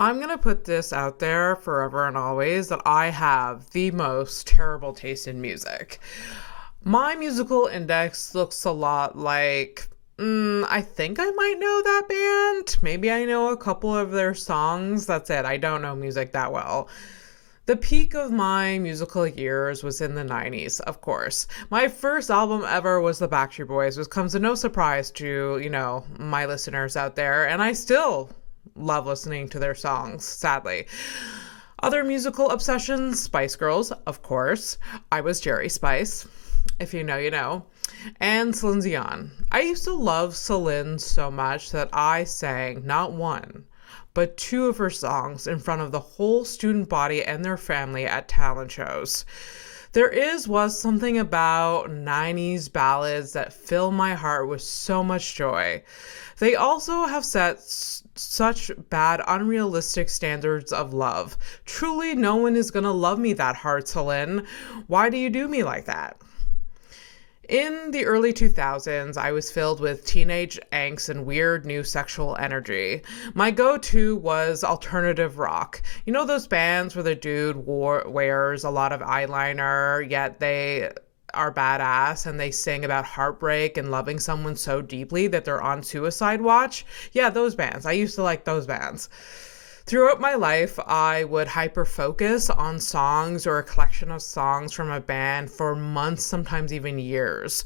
I'm going to put this out there forever and always that I have the most terrible taste in music. My musical index looks a lot like, I think I might know that band. Maybe I know a couple of their songs. That's it. I don't know music that well. The peak of my musical years was in the 90s, of course. My first album ever was the Backstreet Boys, which comes as no surprise to, my listeners out there, and I still love listening to their songs, sadly. Other musical obsessions, Spice Girls, of course. I was Jerry Spice. If you know, you know. And Celine Dion. I used to love Celine so much that I sang not one, but two of her songs in front of the whole student body and their family at talent shows. There was something about 90s ballads that fill my heart with so much joy. They also have set such bad, unrealistic standards of love. Truly, no one is gonna love me that hard, Celine. Why do you do me like that? In the early 2000s, I was filled with teenage angst and weird new sexual energy. My go-to was alternative rock. You know those bands where the dude wears a lot of eyeliner, yet they are badass and they sing about heartbreak and loving someone so deeply that they're on suicide watch? Yeah, those bands. I used to like those bands. Throughout my life, I would hyper-focus on songs or a collection of songs from a band for months, sometimes even years.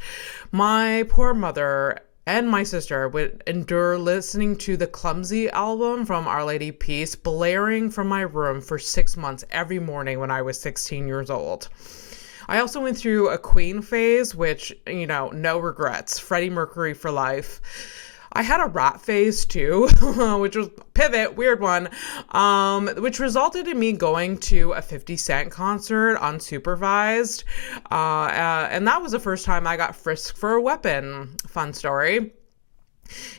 My poor mother and my sister would endure listening to the Clumsy album from Our Lady Peace blaring from my room for 6 months every morning when I was 16 years old. I also went through a Queen phase, which, no regrets. Freddie Mercury for life. I had a rat phase too, which was pivot, weird one, which resulted in me going to a 50 Cent concert unsupervised. And that was the first time I got frisked for a weapon. Fun story.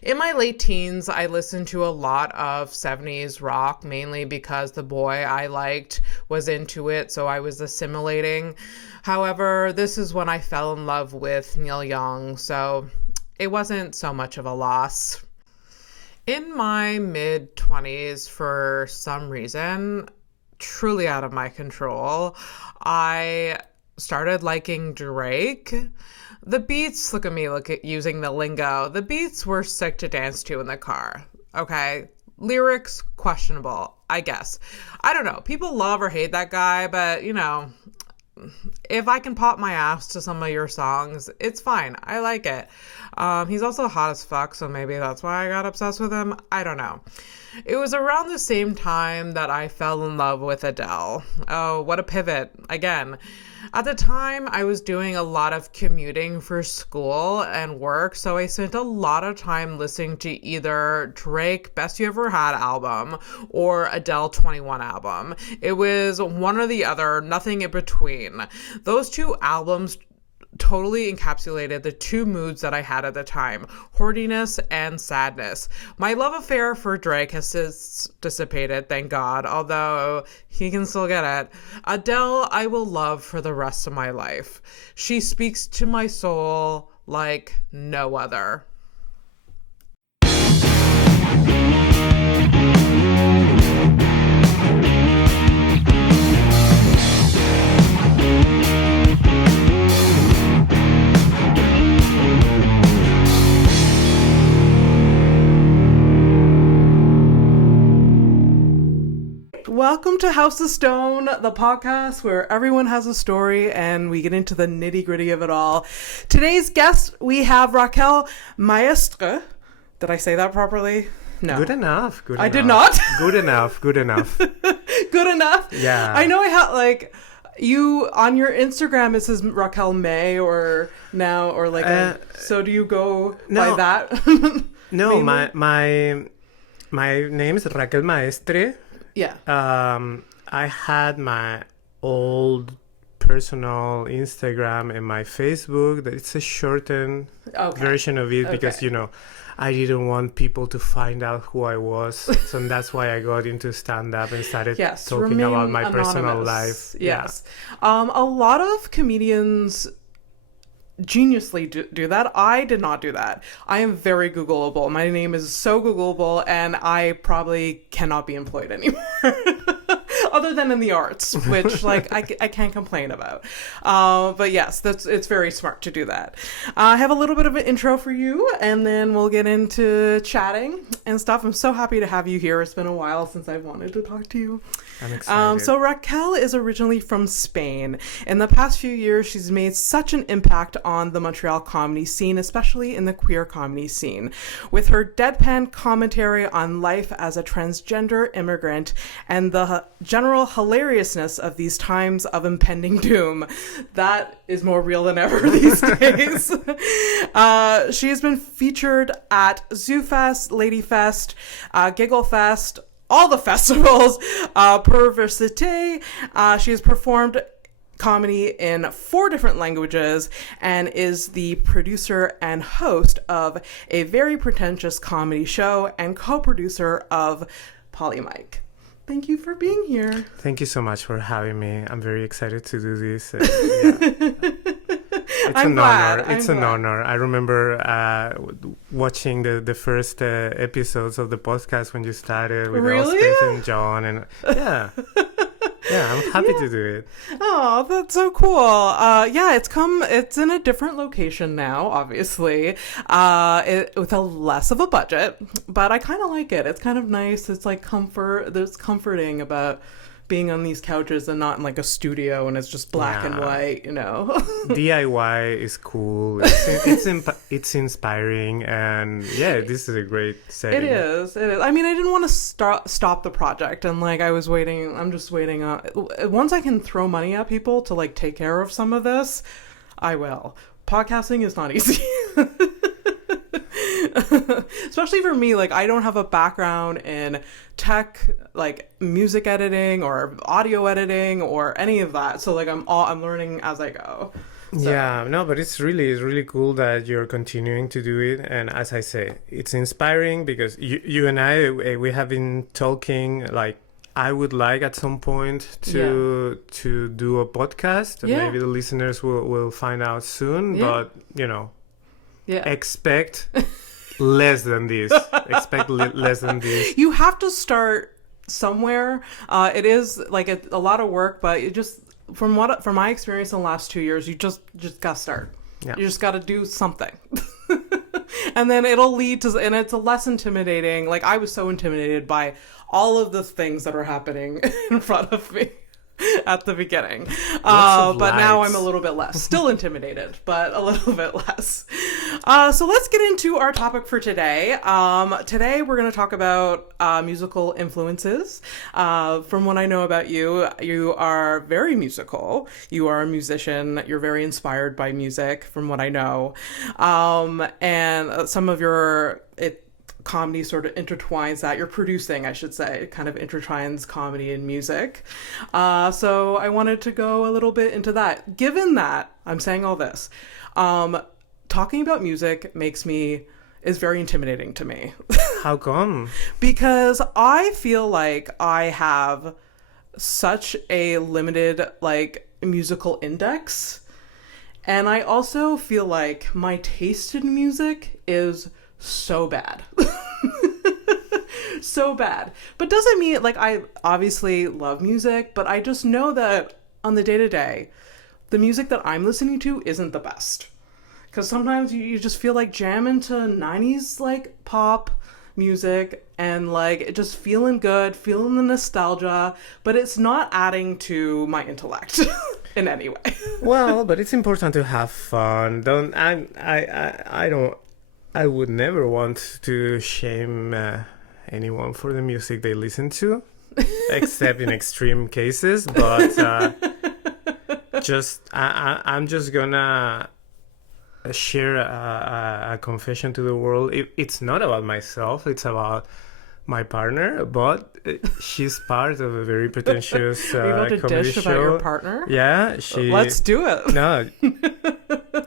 In my late teens, I listened to a lot of 70s rock, mainly because the boy I liked was into it, so I was assimilating. However, this is when I fell in love with Neil Young, so it wasn't so much of a loss. In my mid-20s, for some reason, truly out of my control, I started liking Drake. The beats, look at using the lingo. The beats were sick to dance to in the car. Okay, lyrics, questionable, I guess. I don't know. People love or hate that guy, but, if I can pop my ass to some of your songs, it's fine. I like it. He's also hot as fuck, so maybe that's why I got obsessed with him. I don't know. It was around the same time that I fell in love with Adele. Oh, what a pivot. Again, at the time, I was doing a lot of commuting for school and work, so I spent a lot of time listening to either Drake Best You Ever Had album or Adele 21 album. It was one or the other, nothing in between. Those two albums totally encapsulated the two moods that I had at the time, horniness and sadness. My love affair for Drake has since dissipated, thank God, although he can still get it. Adele, I will love for the rest of my life. She speaks to my soul like no other. Welcome to House of Stone, the podcast where everyone has a story and we get into the nitty-gritty of it all. Today's guest, we have Raquel Maestre. Did I say that properly? No. Good enough. I did not. Good enough. Good enough? Yeah. I know I have, you, on your Instagram, it says Raquel May or now, or so do you go by that? No, my name is Raquel Maestre. Yeah. I had my old personal Instagram and my Facebook. It's a shortened version of it because, I didn't want people to find out who I was. So that's why I got into stand-up and started talking about my personal life. Yes. Yeah. A lot of comedians geniusly do that. I did not do that. I am very Googleable. My name is so Googleable, and I probably cannot be employed anymore. Other than in the arts, which like I can't complain about. But yes, it's very smart to do that. I have a little bit of an intro for you, and then we'll get into chatting and stuff. I'm so happy to have you here. It's been a while since I've wanted to talk to you. I'm excited. So Raquel is originally from Spain. In the past few years, she's made such an impact on the Montreal comedy scene, especially in the queer comedy scene. With her deadpan commentary on life as a transgender immigrant and the general hilariousness of these times of impending doom, that is more real than ever these days. She has been featured at Zoofest, Ladyfest, Giggle Fest, all the festivals, Pervers. She has performed comedy in 4 different languages and is the producer and host of a very pretentious comedy show and co-producer of Polymike. Thank you for being here. Thank you so much for having me. I'm very excited to do this. It's an honor. It's an honor. I remember watching the first episodes of the podcast when you started with Elspeth and John, and yeah, I'm happy to do it. Oh, that's so cool. It's in a different location now, obviously, with a less of a budget, but I kind of like it. It's kind of nice. It's like there's comforting about being on these couches and not in like a studio and it's just black and white, you know. DIY is cool. It's inspiring, and yeah, this is a great setting. It is. I mean, I didn't want to stop the project, and like I'm just waiting on once I can throw money at people to like take care of some of this, I will. Podcasting is not easy. Especially for me, like I don't have a background in tech, like music editing or audio editing or any of that. So like I'm learning as I go. So. Yeah, no, but it's really cool that you're continuing to do it. And as I say, it's inspiring because you and I, we have been talking like I would like at some point to do a podcast. Yeah. Maybe the listeners will find out soon, but you know, expect less than this. Expect less than this. You have to start somewhere. It is like a lot of work, but it just from my experience in the last 2 years, you just gotta start. Yeah. You just gotta do something. And then it'll lead to, and it's less intimidating. Like I was so intimidated by all of the things that are happening in front of me at the beginning. But now I'm a little bit less. Still intimidated, but a little bit less. So let's get into our topic for today. Today we're going to talk about musical influences. From what I know about you, you are very musical. You are a musician. You're very inspired by music, from what I know. And some of your comedy sort of intertwines that. You're producing, I should say. It kind of intertwines comedy and music. So I wanted to go a little bit into that. Given that I'm saying all this, talking about music is very intimidating to me. How come? Because I feel like I have such a limited like musical index. And I also feel like my taste in music is so bad. So bad. But doesn't mean like I obviously love music, but I just know that on the day-to-day, the music that I'm listening to isn't the best. Because sometimes you just feel like jamming to 90s like pop music and like just feeling good, feeling the nostalgia, but it's not adding to my intellect in any way. Well, but it's important to have fun. I would never want to shame anyone for the music they listen to, except in extreme cases. But I'm just gonna share a confession to the world. It's not about myself. It's about my partner, but she's part of a very pretentious Are you about to comedy dish show. about your partner? Yeah, Let's do it. No,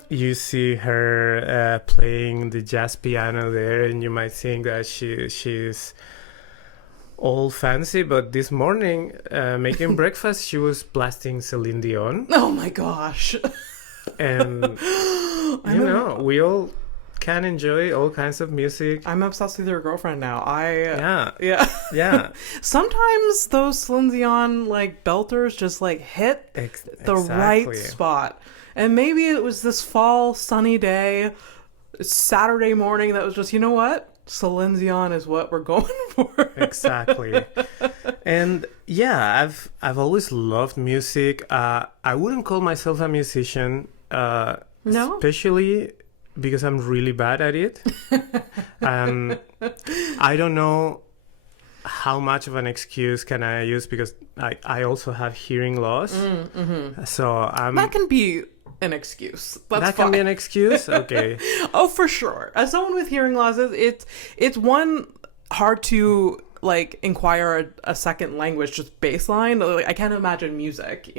you see her playing the jazz piano there, and you might think that she's all fancy, but this morning, making breakfast, she was blasting Celine Dion. Oh my gosh. And we all can enjoy all kinds of music. I'm obsessed with your girlfriend now. Yeah. Sometimes those Celine Dion like belters just like hit the right spot. And maybe it was this fall sunny day, Saturday morning that was just, you know what? Celine Dion is what we're going for. Exactly. And yeah, I've always loved music. I wouldn't call myself a musician, No? especially because I'm really bad at it. I don't know how much of an excuse can I use because I also have hearing loss. So that can be an excuse. That can be an excuse? Okay. Oh, for sure. As someone with hearing loss, it's one hard to like inquire a second language, just baseline. Like, I can't imagine music,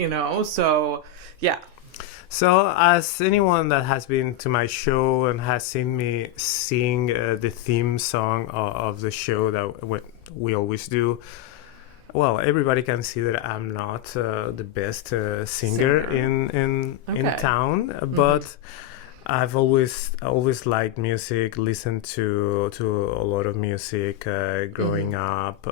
so yeah. So as anyone that has been to my show and has seen me sing the theme song of the show that we always do, well, everybody can see that I'm not the best singer in town, but I've always liked music, listened to a lot of music growing up.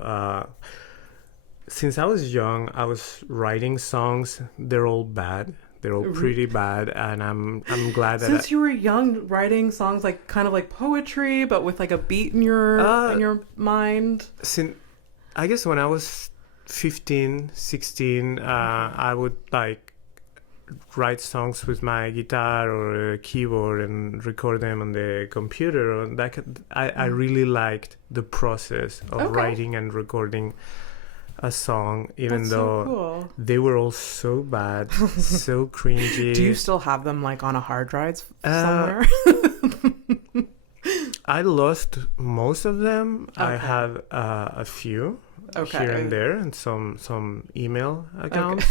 Since I was young, I was writing songs. They're all bad. They're all pretty bad, and I'm glad that since you were young, writing songs like kind of like poetry, but with like a beat in your mind. I guess when I was 15, 16, I would like write songs with my guitar or a keyboard and record them on the computer. And I really liked the process of writing and recording a song, even though they were all so bad, so cringy. Do you still have them like on a hard drive somewhere? I lost most of them. I have a few here and there, and some email accounts.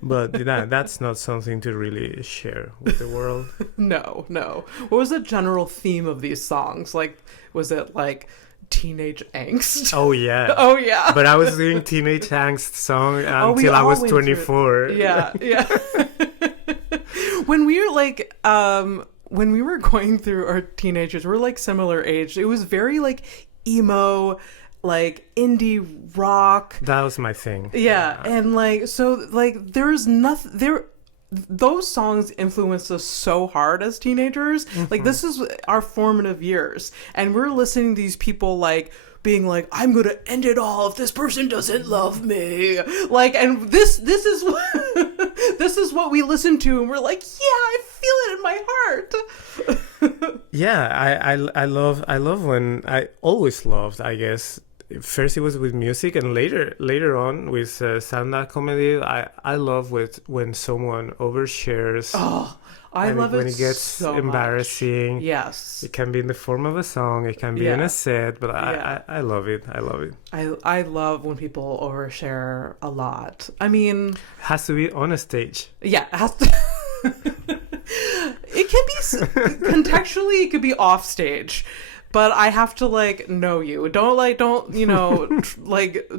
But that's not something to really share with the world. No. What was the general theme of these songs? Like, was it like teenage angst? Oh yeah. But I was doing teenage angst song until I was 24. Yeah. When we were like when we were going through our teenagers, we're like similar age. It was very like emo, like indie rock. That was my thing. Yeah. And like, so like there's nothing there. Those songs influenced us so hard as teenagers. Like, this is our formative years, and we're listening to these people like being like, I'm gonna end it all if this person doesn't love me, like, and this is this is what we listen to, and we're like, yeah, I feel it in my heart. Yeah, I love when I always loved, I guess. First it was with music, and later on with stand-up comedy. I love when someone overshares. I love it when it gets so embarrassing. much. Yes, it can be in the form of a song. It can be in a set, but I love it. I love it. I love when people overshare a lot. I mean, it has to be on a stage. Yeah, it has to. It can be contextually. It could be off stage. But I have to like know you. Don't like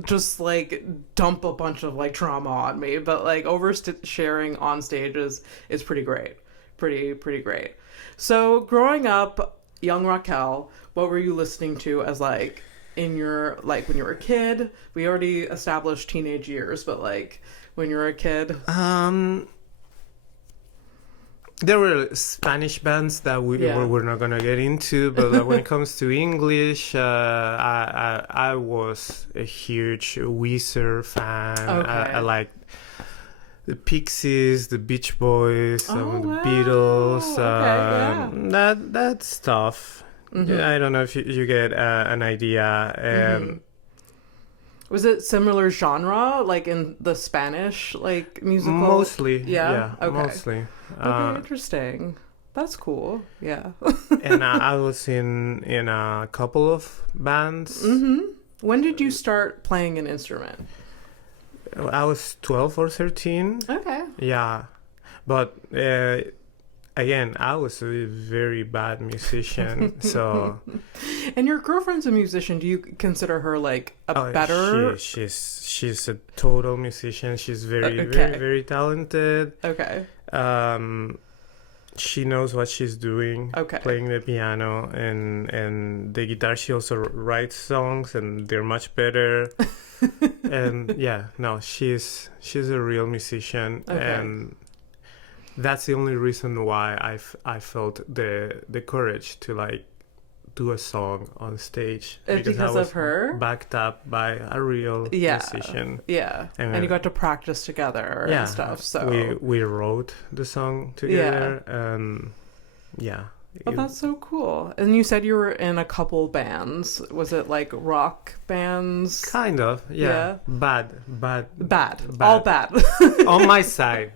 just like dump a bunch of like trauma on me. But like oversharing on stage is pretty great, pretty great. So growing up, young Raquel, what were you listening to as like in your like when you were a kid? We already established teenage years, but like when you were a kid. There were Spanish bands that we're not gonna get into, but when it comes to English, I was a huge Weezer fan. I liked the Pixies, the Beach Boys, the Beatles, that stuff. I don't know if you get an idea. Was it similar genre, like in the Spanish, like musical? Mostly, yeah. Okay. Mostly. Okay, interesting. That's cool. Yeah. And I was in a couple of bands. When did you start playing an instrument? I was 12 or 13. Okay. Yeah, but again, I was a very bad musician. So. And your girlfriend's a musician. Do you consider her like a better? She's a total musician. She's very very talented. Okay. she knows what she's doing, playing the piano and the guitar. She also writes songs, and they're much better. And yeah, no, she's a real musician, and that's the only reason why I felt the courage to like do a song on stage, because I was of her, backed up by a real musician. And you got to practice together and stuff. So we wrote the song together, and Oh, that's so cool. And you said you were in a couple bands. Was it like rock bands? Kind of, yeah. Bad. All bad. on my side.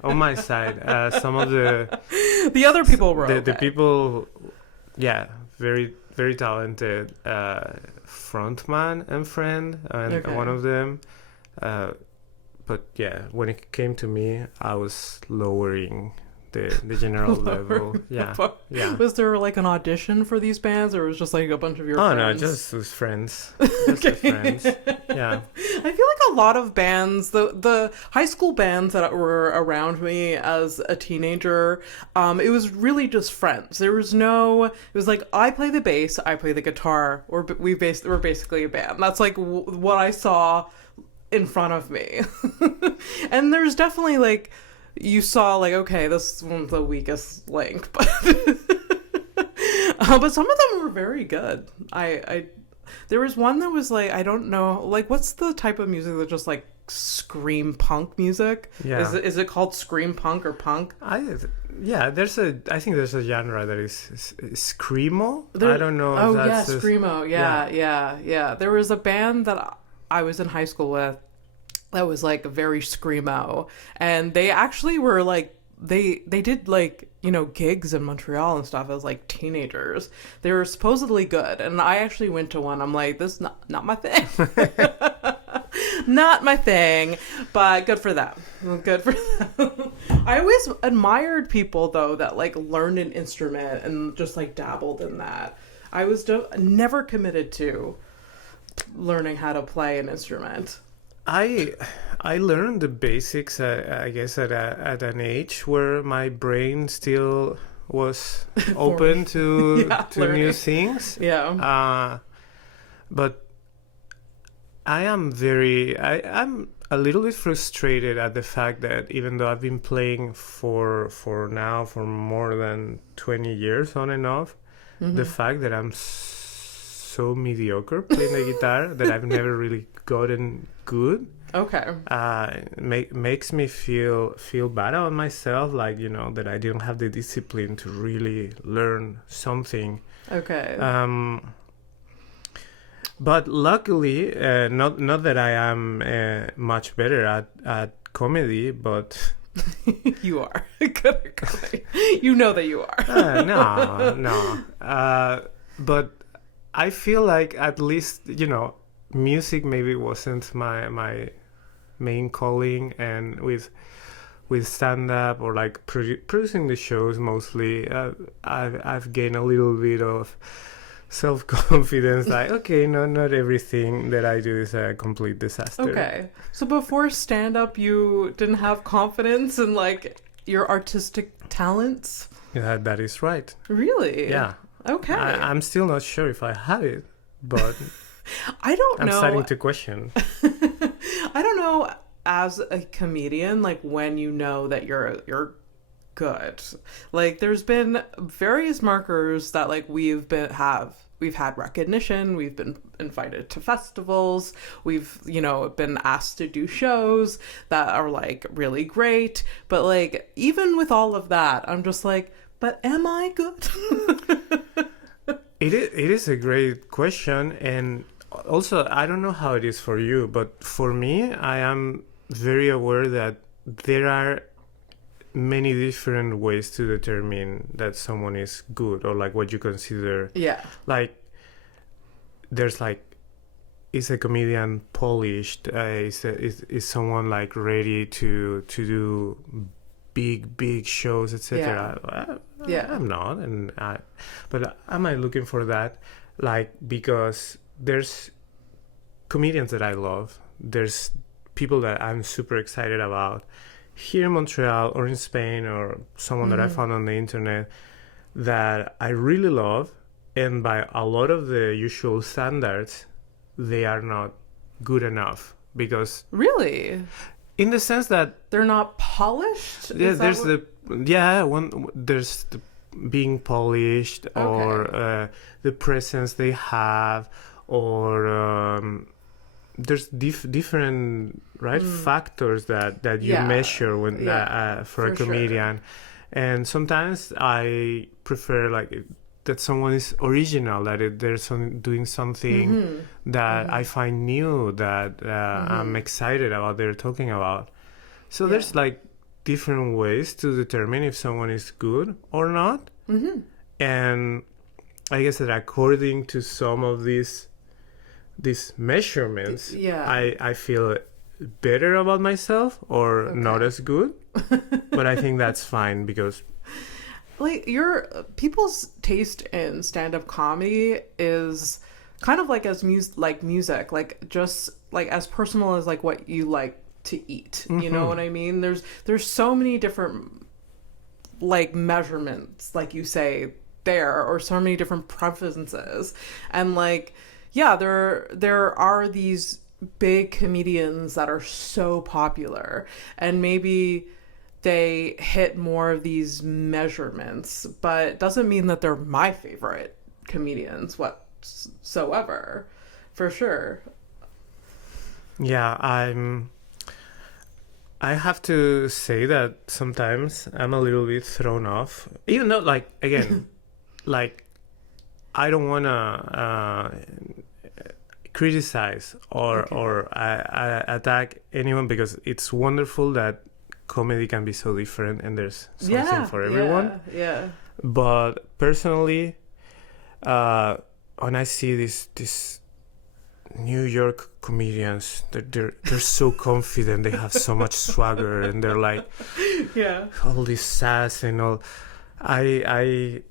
Some of the other people were the people, very, very talented frontman and friend, and one of them. But yeah, when it came to me, I was lowering the general level. Yeah. Was there like an audition for these bands, or was it just like a bunch of your friends? No, just as friends. Just as friends. Yeah. I feel like a lot of bands, the high school bands that were around me as a teenager, it was really just friends. There was no, it was like, I play the bass, I play the guitar, we're basically a band. That's like what I saw in front of me. And there's definitely like, you saw like, okay, this one's the weakest link, but but some of them were very good. There was one that was like, I don't know, like what's the type of music that just like scream punk music? Yeah. Is it called scream punk or punk? I think there's a genre that is screamo. I don't know. Oh yeah, screamo. Yeah. There was a band that I was in high school with that was like very screamo, and they actually were like they did like, you know, gigs in Montreal and stuff as like teenagers. They were supposedly good, and I actually went to one. I'm like, this is not my thing. Not my thing, but good for them. I always admired people though that like learned an instrument and just like dabbled in that. I was never committed to learning how to play an instrument. I learned the basics, I guess, at an age where my brain still was open to new things. Yeah. But I'm a little bit frustrated at the fact that even though I've been playing for more than 20 years on and off, the fact that I'm so mediocre playing the guitar that I've never really gotten good. Makes me feel bad about myself, like, you know, that I didn't have the discipline to really learn something. But luckily, not that I am much better at comedy, but you are good at comedy. You know that you are. No. But I feel like at least, you know, music maybe wasn't my main calling, and with stand-up or like producing the shows mostly, I've gained a little bit of self-confidence, like, okay, no, not everything that I do is a complete disaster. Okay, so before stand-up you didn't have confidence in like your artistic talents? Yeah, that is right. Really? Yeah. Okay. I'm still not sure if I have it, but I don't know. I'm starting to question. I don't know, as a comedian, like when you know that you're good. Like there's been various markers that like we've had recognition, we've been invited to festivals, we've, you know, been asked to do shows that are like really great, but like even with all of that, I'm just like, but am I good? It is a great question, and also I don't know how it is for you, but for me, I am very aware that there are many different ways to determine that someone is good, or like what you consider. Yeah. Like there's like, is a comedian polished? Is someone like ready to do big shows, etc.? Yeah. I'm not, but am I looking for that? Like, because there's comedians that I love, there's people that I'm super excited about, here in Montreal or in Spain or someone that I found on the internet that I really love, and by a lot of the usual standards, they are not good enough because Really? in the sense that They're not polished? there's the being polished or the presence they have, or there's different factors that you measure when for a comedian, and sometimes I prefer like that someone is original, that they're doing something that I find new, that I'm excited about, they're talking about. So there's like different ways to determine if someone is good or not. And I guess that according to some of these measurements, I feel better about myself or not as good. But I think that's fine because like people's taste in stand-up comedy is kind of like music, like just like as personal as like what you like to eat. You know what I mean? There's so many different like measurements, like you say there, or so many different preferences, and like there are these big comedians that are so popular, and maybe they hit more of these measurements, but it doesn't mean that they're my favorite comedians whatsoever, for sure. Yeah, I have to say that sometimes I'm a little bit thrown off, even though, like, again, like, I don't want to criticize or attack anyone, because it's wonderful that comedy can be so different and there's something for everyone. Yeah. But personally, when I see this New York comedians, they're so confident, they have so much swagger, and they're like all this sass and all. I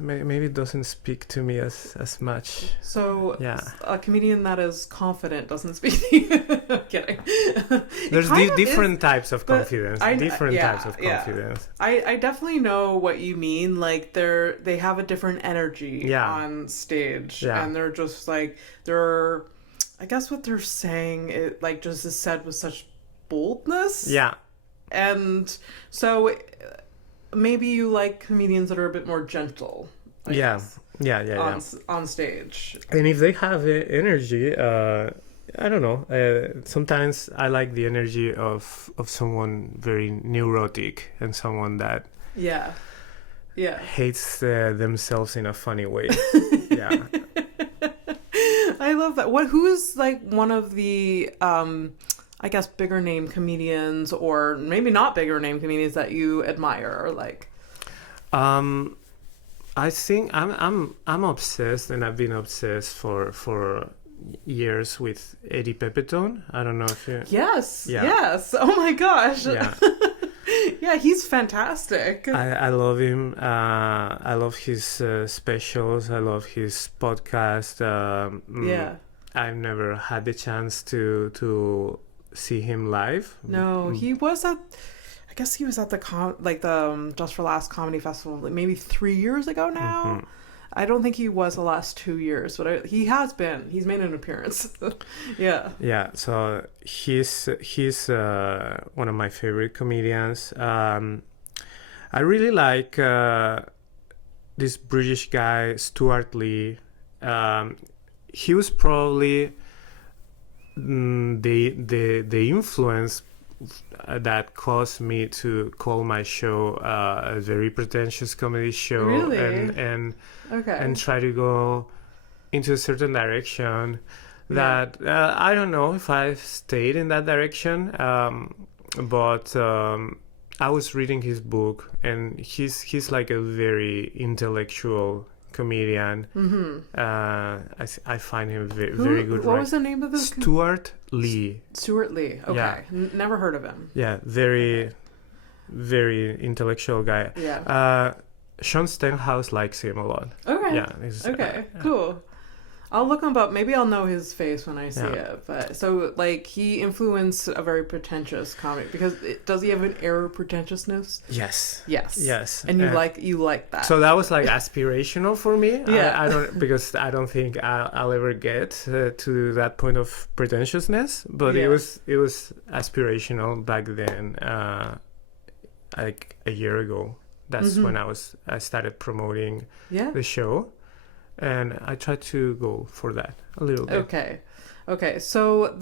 maybe it doesn't speak to me as much. So a comedian that is confident doesn't speak to you. I'm kidding. There's different types of confidence. Types of confidence. I definitely know what you mean. Like they have a different energy on stage, and they're just like I guess what they're saying it like just is said with such boldness. Yeah. And so maybe you like comedians that are a bit more gentle. I guess, on stage. And if they have energy, I don't know. Sometimes I like the energy of someone very neurotic and someone that hates themselves in a funny way. Yeah. I love that. Who is like one of the I guess bigger name comedians, or maybe not bigger name comedians, that you admire or like? I think I'm obsessed, and I've been obsessed for years with Eddie Pepitone. I don't know if you. Yes. Oh my gosh. Yeah. Yeah, he's fantastic. I love him. I love his specials. I love his podcast. I've never had the chance to see him live. No, he was at the Just for Laughs comedy festival like maybe 3 years ago now. I don't think he was the last 2 years, but he's made an appearance. Yeah, so he's one of my favorite comedians. I really like this British guy Stuart Lee. He was probably the influence that caused me to call my show a very pretentious comedy show. Really? And try to go into a certain direction that I don't know if I've stayed in that direction, but I was reading his book, and he's like a very intellectual comedian. I find him very good. What was the name of this? Stuart Lee. Stuart Lee. Okay. Yeah. Never heard of him. Yeah, very, very intellectual guy. Yeah. Sean Stonehouse likes him a lot. Okay. Yeah. Okay. Cool. I'll look him up. Maybe I'll know his face when I see it. But so like he influenced a very pretentious comic because does he have an air of pretentiousness? Yes. And you like that. So that was like aspirational for me. Yeah. I don't, because I don't think I'll ever get to that point of pretentiousness, but it was aspirational back then. Like a year ago, that's when I started promoting the show. And I try to go for that a little bit. Okay. So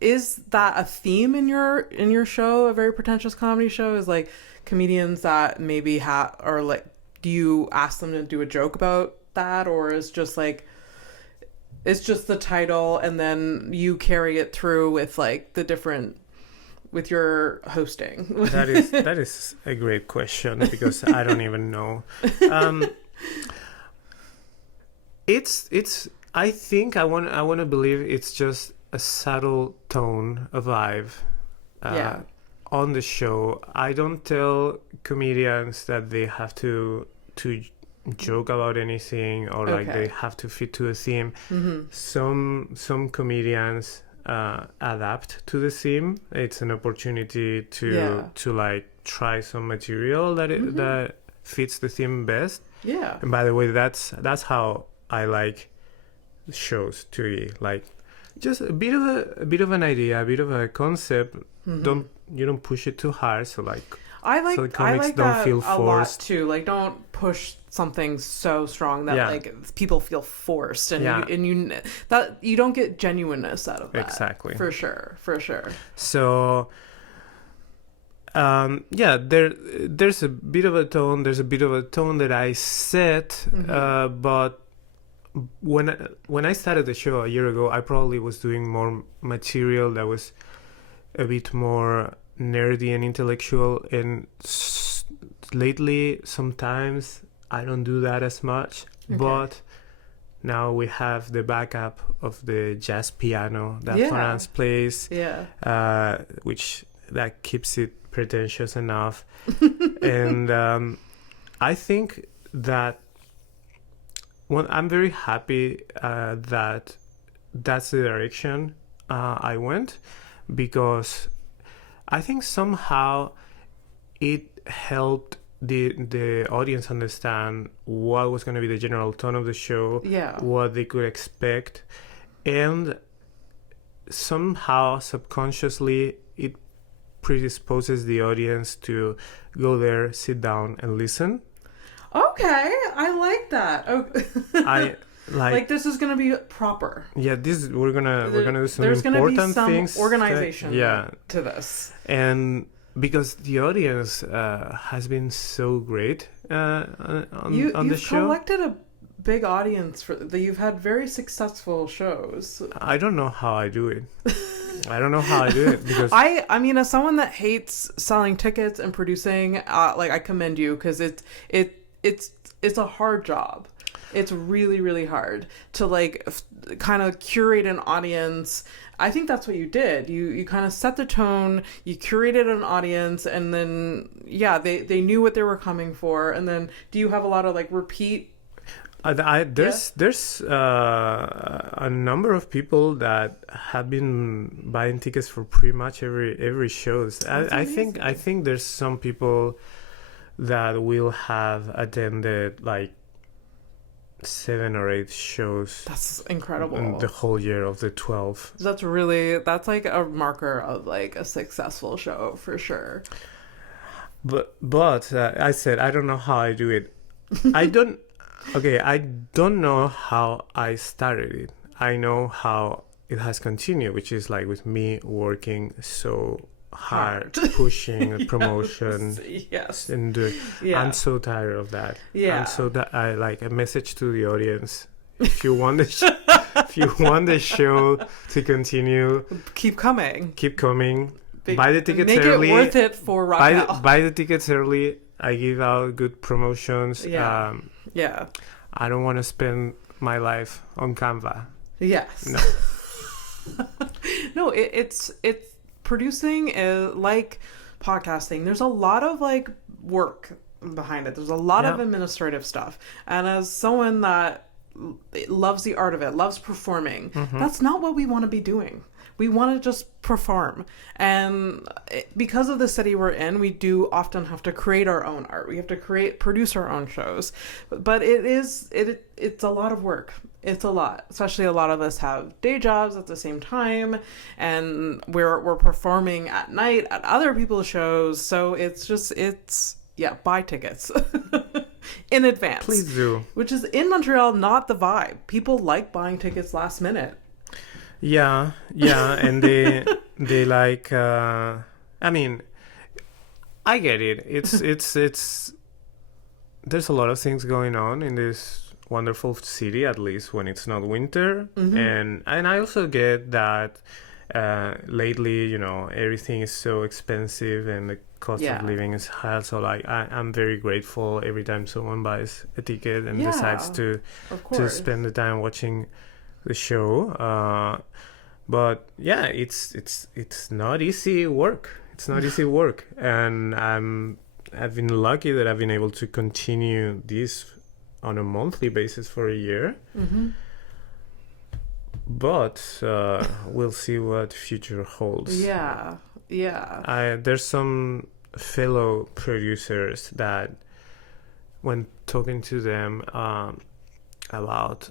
is that a theme in your show? A very pretentious comedy show is like comedians that maybe or like, do you ask them to do a joke about that, or is just like it's just the title and then you carry it through with like the different with your hosting? That is a great question because I don't even know. It's I think I want to believe it's just a subtle tone, a vibe on the show. I don't tell comedians that they have to joke about anything or like they have to fit to a theme. Some comedians adapt to the theme. It's an opportunity to like try some material that fits the theme best. Yeah. And by the way, that's how I like shows to be like just a bit of an idea, a bit of a concept. You don't push it too hard, so like the comics don't feel forced. A lot too. Like don't push something so strong that like people feel forced and you don't get genuineness out of that. Exactly. For sure. So there's a bit of a tone. There's a bit of a tone that I set, but when I started the show a year ago, I probably was doing more material that was a bit more nerdy and intellectual, and lately sometimes I don't do that as much. But now we have the backup of the jazz piano that Florence plays, which that keeps it pretentious enough. And I think that I'm very happy that that's the direction I went, because I think somehow it helped the audience understand what was going to be the general tone of the show, what they could expect, and somehow subconsciously it predisposes the audience to go there, sit down, and listen. Okay, I like that. I like this is gonna be proper. Yeah, we're gonna do some there's important gonna be some things. Organization to this, and because the audience has been so great on the show. You've collected a big audience you've had very successful shows. I don't know how I do it. Because I mean, as someone that hates selling tickets and producing, like I commend you, because it's a hard job. It's really, really hard to like kind of curate an audience. I think that's what you did. You kind of set the tone, you curated an audience, and then they knew what they were coming for. And then do you have a lot of like repeat? There's a number of people that have been buying tickets for pretty much every shows. I think there's some people that will have attended like 7 or 8 shows. That's incredible. In the whole year of the 12. That's like a marker of like a successful show for sure. But I said I don't know how I do it. I don't know how I started it. I know how it has continued, which is like with me working so hard pushing promotion and doing. I'm so tired of that. And so that I like a message to the audience: if you want the show to continue, keep coming. Buy the tickets early. Make it worth it for Raquel. Buy the tickets early. I give out good promotions. I don't want to spend my life on Canva. Yes. No. No, it's producing is like podcasting. There's a lot of like work behind it. There's a lot of administrative stuff. And as someone that loves the art of it, loves performing. That's not what we want to be doing. We want to just perform. And because of the city we're in, we do often have to create our own art. We have to produce our own shows. But it's a lot of work. It's a lot. Especially a lot of us have day jobs at the same time. And we're performing at night at other people's shows. So buy tickets. In advance. Please do. Which is in Montreal not the vibe. People like buying tickets last minute. Yeah, and they like. I mean, I get it. It's. There's a lot of things going on in this wonderful city, at least when it's not winter, and I also get that. Lately, everything is so expensive and the cost of living is high. So I'm very grateful every time someone buys a ticket and decides to spend the time watching the show. But yeah, it's not easy work. It's not easy work, and I've been lucky that I've been able to continue this on a monthly basis for a year. But we'll see what future holds. Yeah. There's some fellow producers that, when talking to them about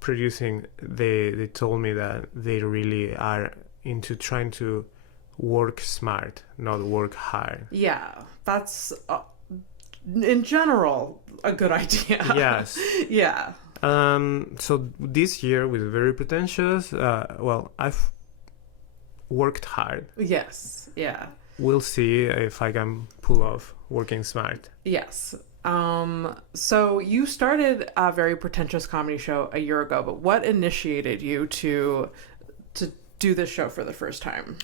producing, they told me that they really are into trying to work smart, not work hard. Yeah, that's in general a good idea. Yes. Yeah. So this year with Very Pretentious, I've worked hard. Yes. Yeah. We'll see if I can pull off working smart. Yes. So you started a Very Pretentious comedy show a year ago, but what initiated you to do this show for the first time?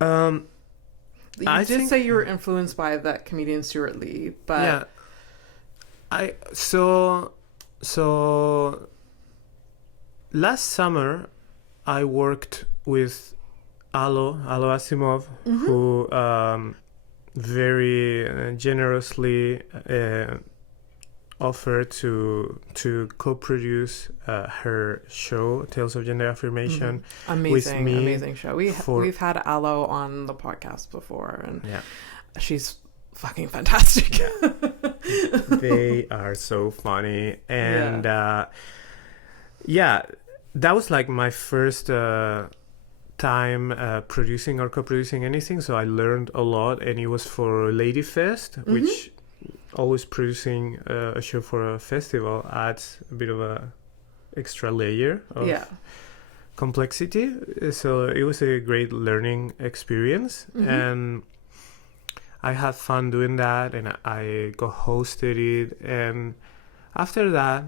You did say you were influenced by that comedian Stuart Lee, but So last summer I worked with Alo Asimov, who very generously offered to co-produce her show Tales of Gender Affirmation. Amazing show. We've had Alo on the podcast before, and she's fucking fantastic. They are so funny, and that was like my first time producing or co-producing anything, so I learned a lot, and it was for Ladyfest, which always producing a show for a festival adds a bit of a extra layer of complexity. So it was a great learning experience, and I had fun doing that, and I co-hosted it, and after that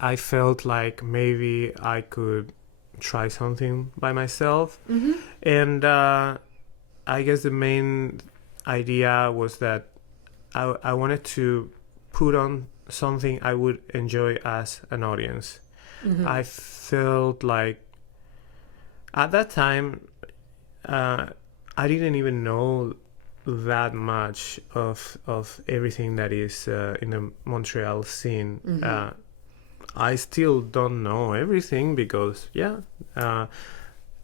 I felt like maybe I could try something by myself. And I guess the main idea was that I wanted to put on something I would enjoy as an audience. I felt like at that time I didn't even know that much of everything that is in the Montreal scene. I still don't know everything because I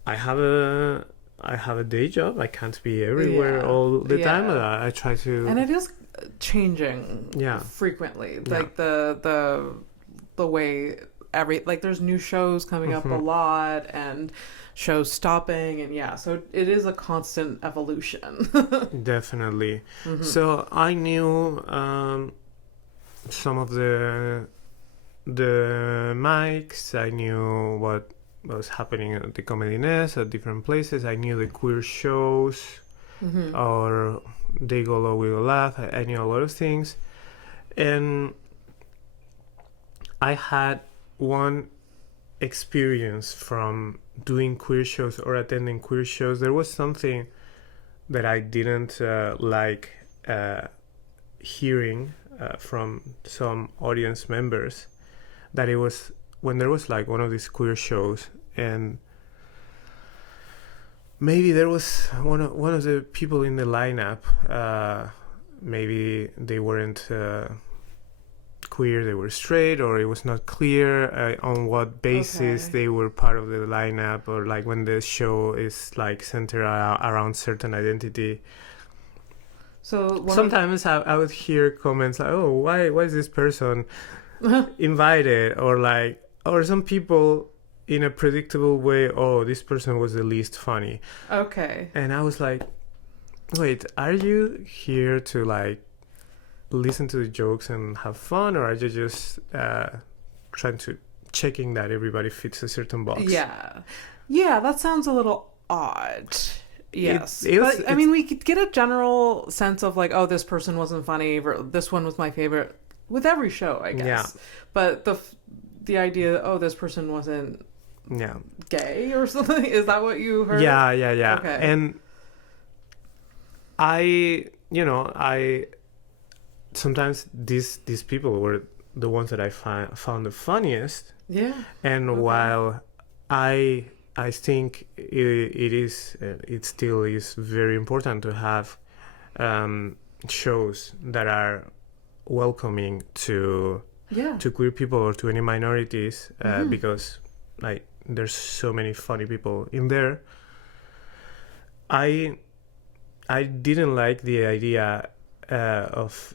have a day job. I can't be everywhere all the time. I try to, and it is changing frequently. Like the way there's new shows coming up a lot, and shows stopping, and so it is a constant evolution. Definitely. So I knew some of the mics. I knew what was happening at the Comedy Nest at different places. I knew the queer shows or They Go Low, We Go Laugh. I knew a lot of things, and I had one experience from doing queer shows or attending queer shows. There was something that I didn't like hearing from some audience members, that it was when there was like one of these queer shows, and maybe there was one of the people in the lineup, maybe they weren't queer, they were straight, or it was not clear on what basis they were part of the lineup, or like when the show is like centered around certain identity. So sometimes I would hear comments like, "Oh, why is this person invited?" Or some people in a predictable way, "Oh, this person was the least funny." Okay. And I was like, "Wait, are you here to like listen to the jokes and have fun, or are you just trying to checking that everybody fits a certain box?" Yeah, that sounds a little odd. Yes, but I mean, we could get a general sense of like, oh, this person wasn't funny, this one was my favorite with every show, I guess. Yeah. But the idea, oh, this person wasn't gay or something, is that what you heard? Yeah. Okay. And I sometimes these people were the ones that I found the funniest. Yeah. And while I think it still is very important to have shows that are welcoming to queer people or to any minorities, because like there's so many funny people in there. I didn't like the idea of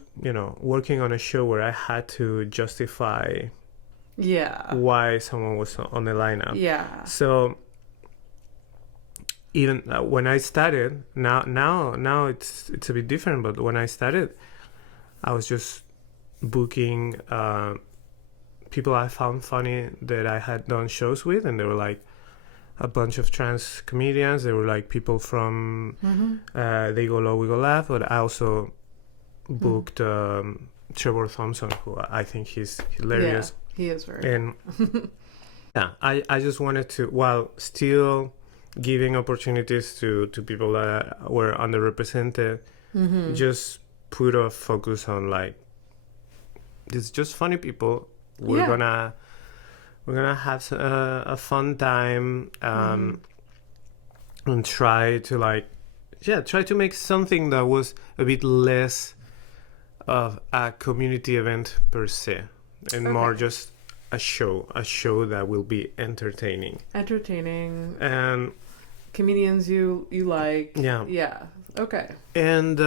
working on a show where I had to justify why someone was on the lineup. Yeah. So even when I started, now it's a bit different, but when I started, I was just booking people I found funny that I had done shows with, and they were like a bunch of trans comedians. They were like people from They Go Low, We Go Laugh, but I also booked Trevor Thompson, who I think he's hilarious. Yeah, he is very. And I just wanted to, while still giving opportunities to people that were underrepresented, just put a focus on like, it's just funny people. We're gonna have a fun time, and try to make something that was a bit less of a community event per se, and more just a show that will be entertaining and comedians you like. Okay. And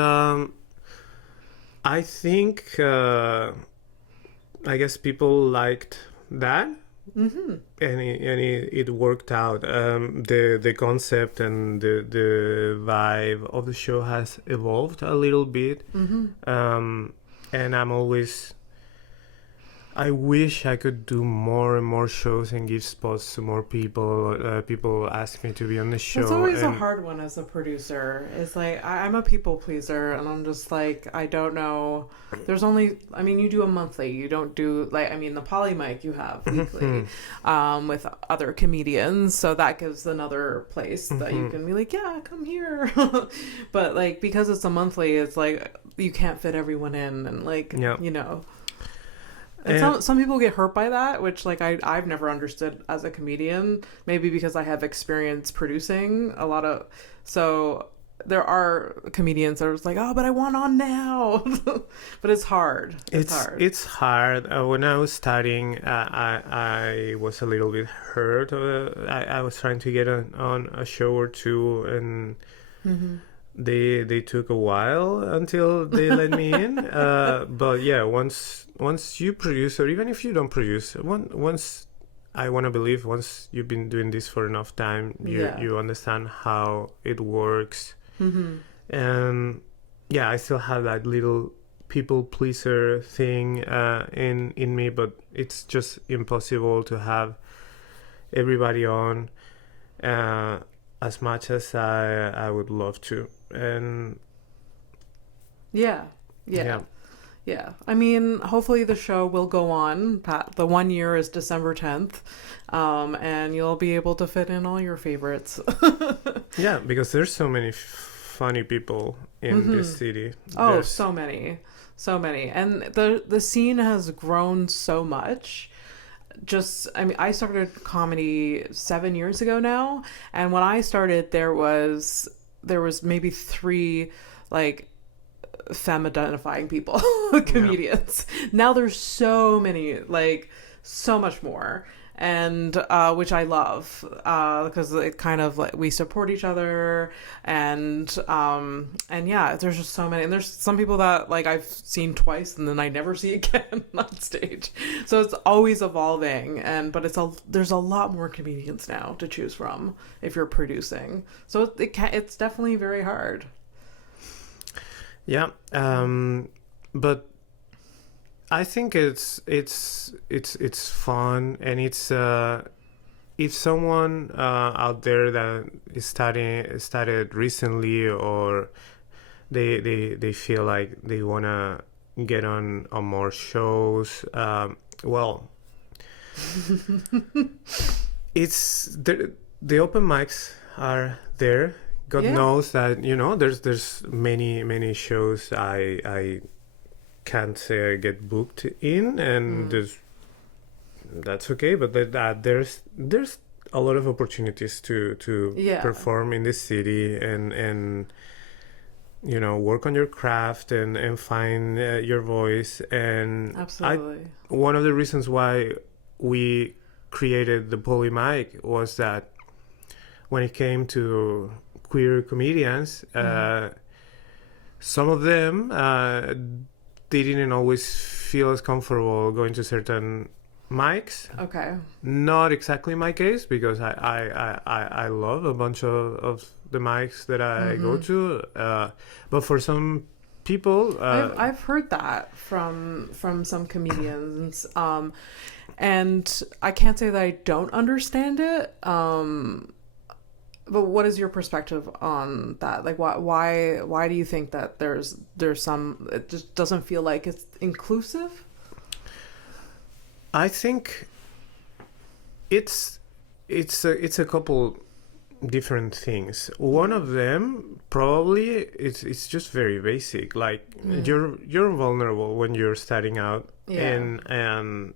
I think I guess people liked that, and it worked out. The concept and the vibe of the show has evolved a little bit, and I wish I could do more and more shows and give spots to more people. People ask me to be on the show. It's always a hard one as a producer. It's like, I'm a people pleaser, and I'm just like, I don't know. There's only, I mean, you do a monthly. You don't do, like, I mean, the Polymic you have weekly with other comedians. So that gives another place that you can be like, yeah, come here. But, like, because it's a monthly, it's like, you can't fit everyone in. And, like, you know. And some people get hurt by that, which like I've never understood as a comedian, maybe because I have experience producing a lot of, so there are comedians that are just like, oh, but I want on now. But it's hard. It's hard. When I was studying, I was a little bit hurt. I was trying to get on a show or two, and they took a while until they let me in. But yeah, once you produce, or even if you don't produce, once I want to believe, once you've been doing this for enough time, you understand how it works. And yeah, I still have that little people pleaser thing in me, but it's just impossible to have everybody on as much as I would love to. And yeah. I mean, hopefully the show will go on. The 1 year is December 10th, and you'll be able to fit in all your favorites. Yeah, because there's so many funny people in this city. Oh, so many, and the scene has grown so much. I mean, I started comedy 7 years ago now, and when I started, there was maybe 3 like femme identifying people, comedians. Now there's so many, like so much more, and which I love, because it kind of like we support each other, and yeah, there's just so many, and there's some people that like I've seen twice and then I never see again on stage, so it's always evolving, but there's a lot more comedians now to choose from if you're producing, so it's definitely very hard. Yeah, but I think it's fun, and it's if someone out there that is started recently, or they feel like they wanna get on more shows, well, it's the open mics are there. God knows that, you know, there's many shows I can't say I get booked in, and that's okay, but there's a lot of opportunities to perform in this city, and you know, work on your craft and find your voice. And absolutely, one of the reasons why we created the Poly Mic was that when it came to queer comedians, some of them they didn't always feel as comfortable going to certain mics. Okay. Not exactly my case, because I love a bunch of the mics that I go to, but for some people, I've heard that from some comedians, and I can't say that I don't understand it. But what is your perspective on that? Like, why do you think that there's some, it just doesn't feel like it's inclusive? I think it's a couple different things. One of them probably it's just very basic. Like you're vulnerable when you're starting out, and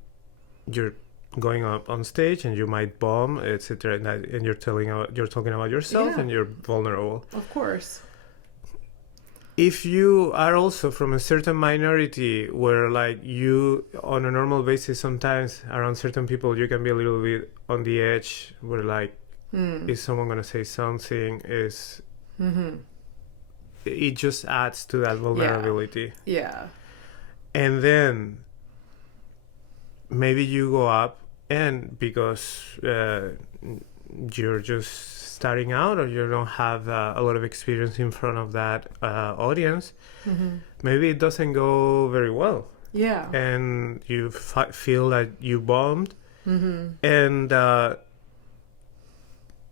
you're going up on stage and you might bomb, etc., and you're talking about yourself, and you're vulnerable. Of course. If you are also from a certain minority where, like, you on a normal basis sometimes around certain people you can be a little bit on the edge, where like is someone gonna say something, it just adds to that vulnerability. And then maybe you go up, and because you're just starting out, or you don't have a lot of experience in front of that audience, maybe it doesn't go very well. And you feel that you bombed. And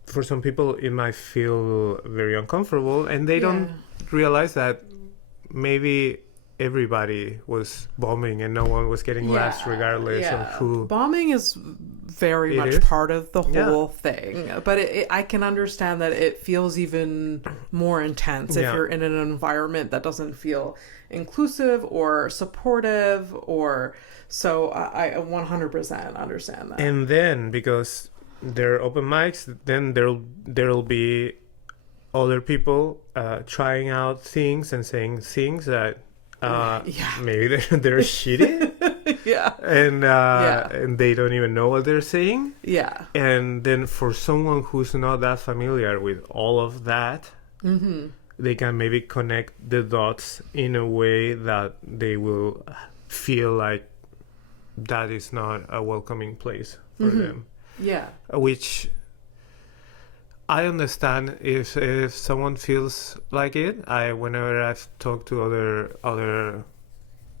for some people it might feel very uncomfortable, and they don't realize that maybe everybody was bombing and no one was getting laughs regardless of who. Bombing is very much part of the whole thing, but I can understand that it feels even more intense if you're in an environment that doesn't feel inclusive or supportive, or so I 100% understand that. And then because they're open mics, then there'll be other people trying out things and saying things that maybe they're shitty, and they don't even know what they're saying. And then for someone who's not that familiar with all of that, they can maybe connect the dots in a way that they will feel like that is not a welcoming place for them. Which I understand if someone feels like it. Whenever I've talked to other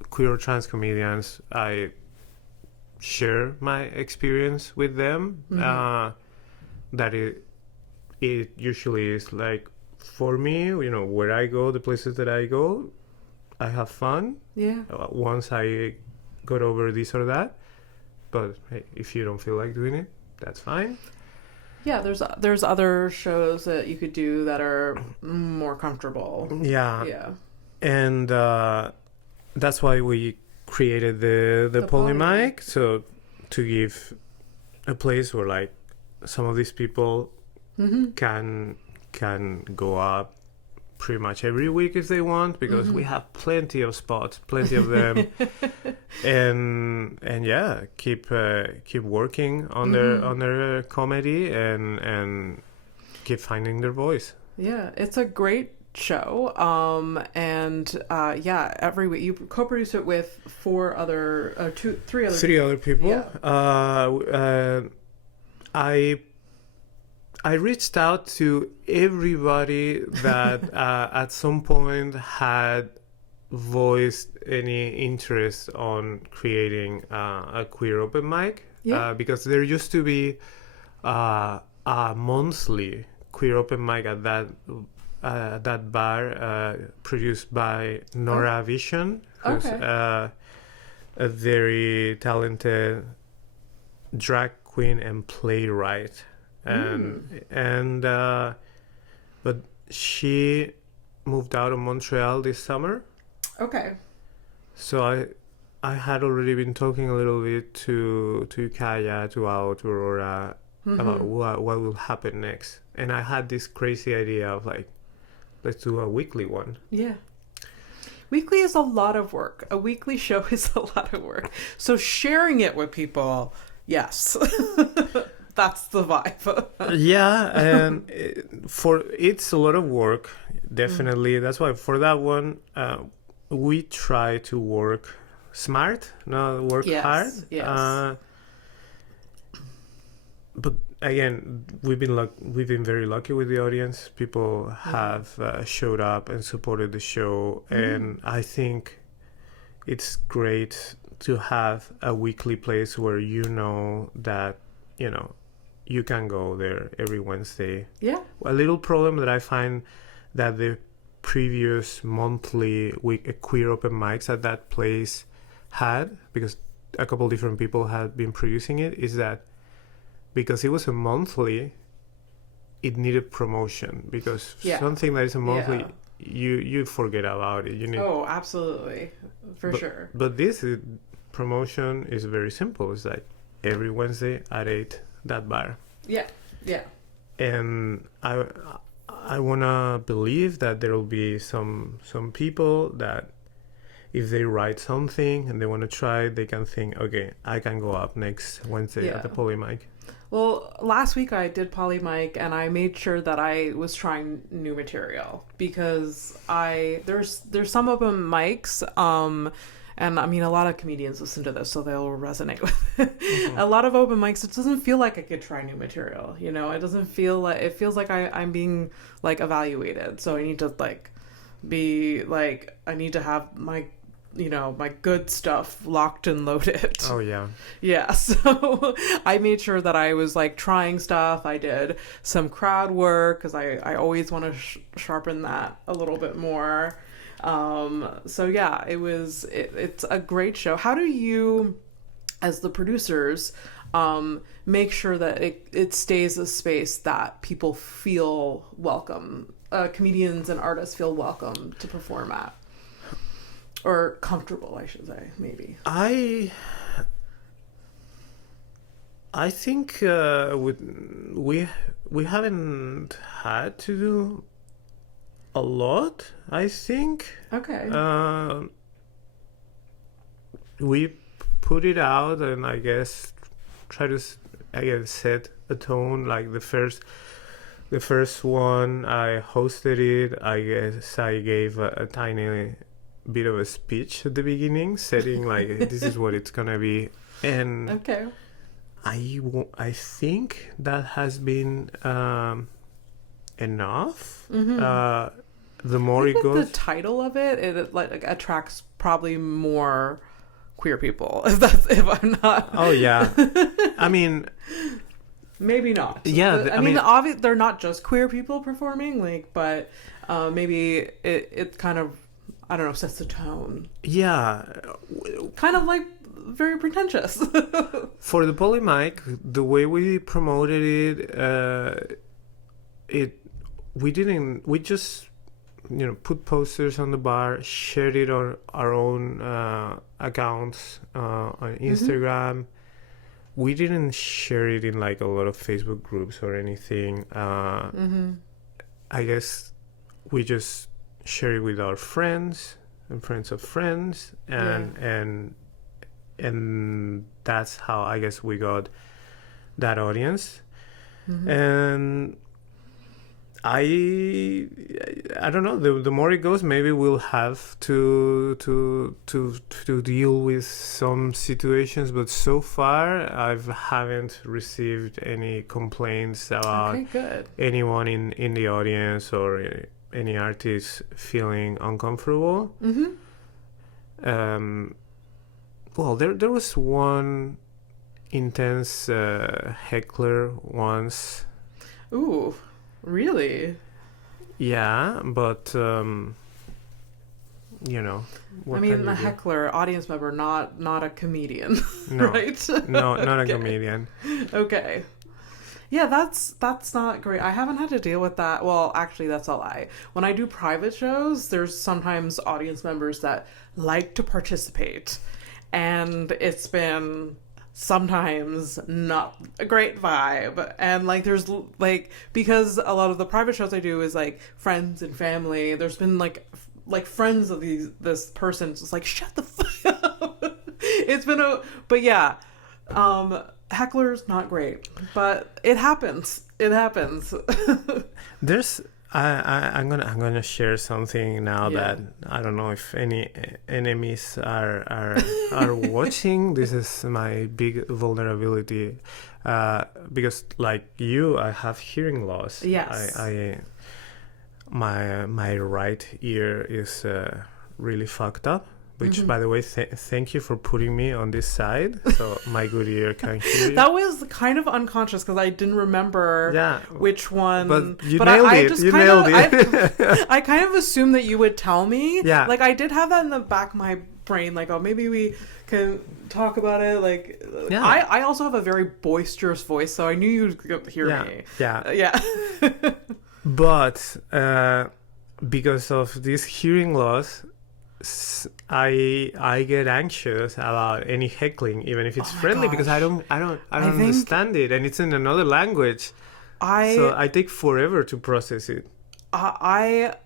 queer or trans comedians, I share my experience with them. That it usually is like, for me, you know, where I go, the places that I go, I have fun. Once I got over this or that, but hey, if you don't feel like doing it, that's fine. There's other shows that you could do that are more comfortable. And that's why we created the Poly Mic, so to give a place where like some of these people can go up, pretty much every week if they want, because we have plenty of spots, plenty of them, and yeah, keep working on their comedy and keep finding their voice. Yeah, it's a great show. Every week you co-produce it with three other people. Yeah. I reached out to everybody that at some point had voiced any interest on creating a queer open mic, because there used to be a monthly queer open mic at that bar, produced by Nora Vision, who's a very talented drag queen and playwright. But she moved out of Montreal this summer. Okay. So I had already been talking a little bit to Kaya, to Ao, to Aurora about what will happen next. And I had this crazy idea of like, let's do a weekly one. Yeah. Weekly is a lot of work. A weekly show is a lot of work. So sharing it with people, yes. That's the vibe. Yeah, and it's a lot of work, definitely. That's why for that one, we try to work smart, not work hard. Yes. But again, we've been very lucky with the audience. People have showed up and supported the show, and I think it's great to have a weekly place where you know that you can go there every Wednesday. Yeah. A little problem that I find that the previous monthly queer open mics at that place had, because a couple different people had been producing it, is that because it was a monthly, it needed promotion, because something that is a monthly, you forget about it. You need. Oh, absolutely, for sure. But this promotion is very simple. It's like every Wednesday at 8, that bar. Yeah. And I wanna believe that there will be some people that if they write something and they want to try, they can think, okay, I can go up next Wednesday at the Poly Mic. Well, last week I did Poly Mic and I made sure that I was trying new material, because there's some open mics, and I mean, a lot of comedians listen to this, so they'll resonate with it. A lot of open mics, it doesn't feel like I could try new material. It doesn't feel like, it feels like I'm being like evaluated. So I need to I need to have my good stuff locked and loaded. Oh, yeah. Yeah, so I made sure that I was trying stuff. I did some crowd work because I always want to sharpen that a little bit more. So yeah, it's a great show. How do you, as the producers, make sure that it stays a space that people feel welcome, comedians and artists feel welcome to perform at? Or comfortable, I should say, maybe. I think we haven't had to do a lot, I think. Okay. We put it out and I guess try to set a tone. Like the first one, I hosted it. I guess I gave a tiny bit of a speech at the beginning, setting this is what it's gonna be, and okay. I think that has been enough. The more it goes, the title of it attracts probably more queer people. If I'm not. Oh yeah, I mean, maybe not. Yeah, I mean, obviously they're not just queer people performing, but maybe it kind of, I don't know, sets the tone. Yeah. Kind of very pretentious. For the Poly Mic, the way we promoted it, we just, put posters on the bar, shared it on our own accounts on Instagram. We didn't share it in a lot of Facebook groups or anything. I guess we just share it with our friends and friends of friends, and that's how I guess we got that audience. And I don't know. The more it goes, maybe we'll have to deal with some situations. But so far, I haven't received any complaints about anyone in the audience or any artist feeling uncomfortable. Well, there was one intense heckler once. Ooh. Really? Yeah, but you know. I mean, a heckler, audience member, not a comedian, no, right? No, not a comedian. Okay. Yeah, that's not great. I haven't had to deal with that. Well, actually, that's a lie. When I do private shows, there's sometimes audience members that like to participate, and it's been sometimes not a great vibe. And like there's like, because a lot of the private shows I do is like friends and family, there's been like friends of this person just like, shut the fuck up. It's been but yeah, heckler's not great, but it happens. There's I'm gonna share something now that I don't know if any enemies are watching. This is my big vulnerability, because like you, I have hearing loss. Yes. My right ear is really fucked up. Which, by the way, thank you for putting me on this side, so my good ear can hear you. That was kind of unconscious because I didn't remember which one. But you nailed it. You nailed it. I kind of assumed that you would tell me. Yeah. Like, I did have that in the back of my brain. Like, oh, maybe we can talk about it. Like, I also have a very boisterous voice, so I knew you'd hear me. Yeah. But because of this hearing loss, I get anxious about any heckling, even if it's friendly, because I don't understand it, and it's in another language. So I take forever to process it. I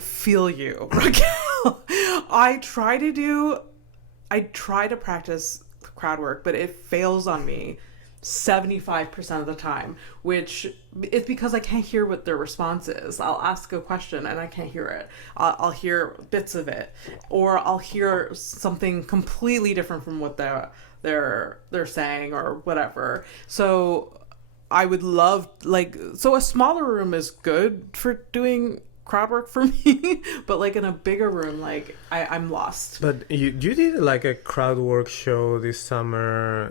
feel you, Raquel. I try to practice crowd work, but it fails on me 75% of the time, which is because I can't hear what their response is. I'll ask a question and I can't hear it. I'll hear bits of it, or I'll hear something completely different from what they're saying or whatever. So I would love, so a smaller room is good for doing crowd work for me, but like in a bigger room, like I'm lost. But you did like a crowd work show this summer.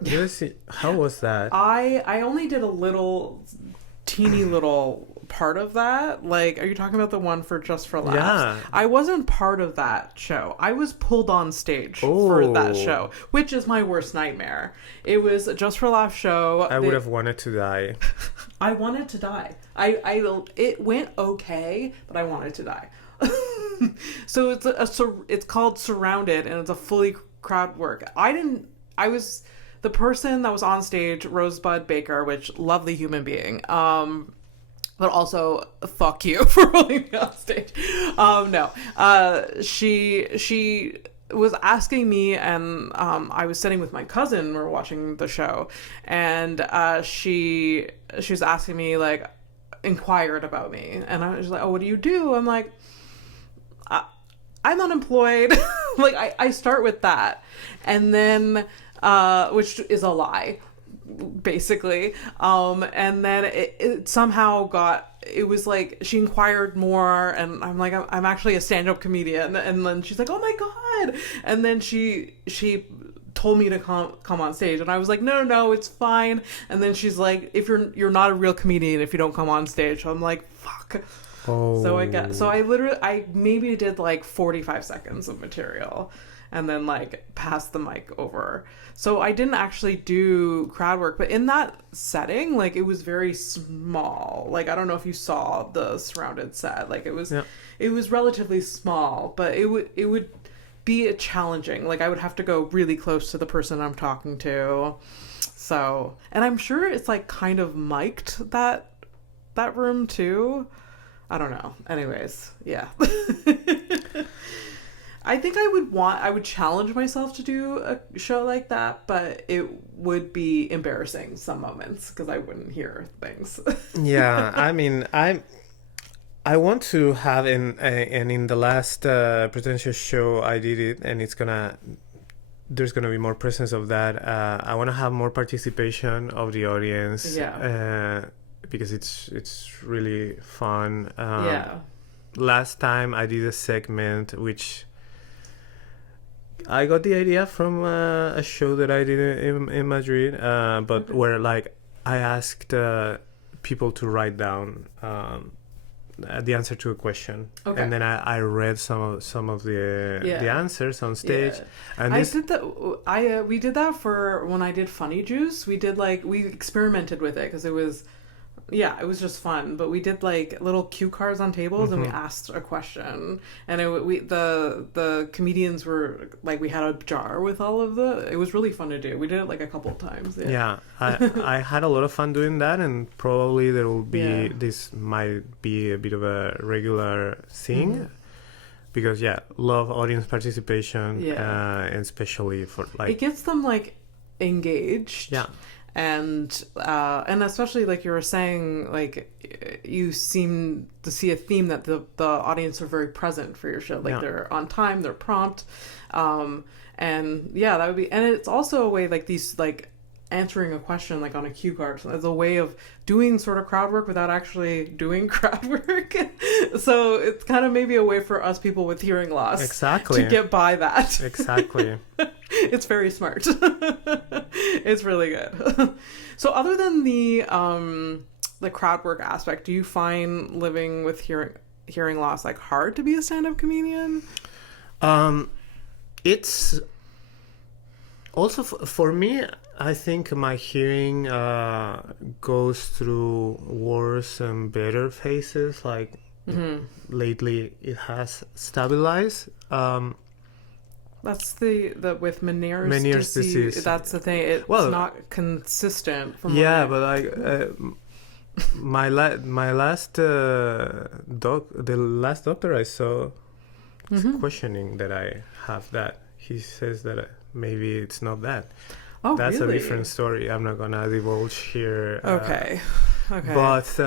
How was that? I only did a teeny little part of that. Like, are you talking about the one for Just for Laughs? Yeah. I wasn't part of that show. I was pulled on stage for that show, which is my worst nightmare. It was a Just for Laughs show. I would have wanted to die. I wanted to die. It went okay, but I wanted to die. So it's called Surrounded, and it's a fully crowd work. I was the person that was on stage, Rosebud Baker, which lovely human being. But also, fuck you for rolling me on stage. No. She was asking me, and I was sitting with my cousin, we were watching the show, and she was asking me, like, inquired about me, and I was like, oh, what do you do? I'm like, I'm unemployed. Like, I start with that, and then which is a lie, basically, and then it somehow it was like she inquired more, and I'm like, I'm actually a stand-up comedian, and then she's like, oh my god, and then she told me to come on stage, and I was like, no, it's fine, and then she's like, if you're not a real comedian if you don't come on stage. So I'm like, fuck. So I maybe did like 45 seconds of material and then like passed the mic over. So I didn't actually do crowd work, but in that setting, like, it was very small. Like, I don't know if you saw the Surrounded set. Like, it was relatively small, but it would be challenging. Like, I would have to go really close to the person I'm talking to. So, and I'm sure it's like kind of mic'd that room too. I don't know. Anyways, yeah. I think I would challenge myself to do a show like that, but it would be embarrassing some moments because I wouldn't hear things. Yeah, I mean, I want to have in the last Pretentious show I did it, and there's gonna be more presence of that. I want to have more participation of the audience. Yeah. Because it's really fun. Yeah. Last time I did a segment which I got the idea from a show that I did in Madrid, but where like I asked people to write down the answer to a question, and then I read some of the answers on stage. And we did that for when I did Funny Juice. We experimented with it because it was just fun. But we did like little cue cards on tables, and we asked a question, and the comedians were like, we had a jar with all of it was really fun to do. We did it like a couple of times. I had a lot of fun doing that, and probably this might be a bit of a regular thing, because love audience participation, and especially for like it gets them like engaged. And especially like you were saying, like you seem to see a theme that the audience are very present for your show. Like they're on time, they're prompt, and that would be. And it's also a way like these like answering a question like on a cue card as a way of doing sort of crowd work without actually doing crowd work. So it's kind of maybe a way for us people with hearing loss to get by that. Exactly. It's very smart. It's really good. So other than the crowd work aspect, do you find living with hearing loss like hard to be a stand-up comedian? It's also for me, I think my hearing goes through worse and better phases. Like lately it has stabilized. That's the with Meniere's disease. That's the thing. It's not consistent. From but like my last the last doctor I saw questioning that I have that. He says that maybe it's not that. Oh, that's really? A different story. I'm not gonna divulge here. Okay. But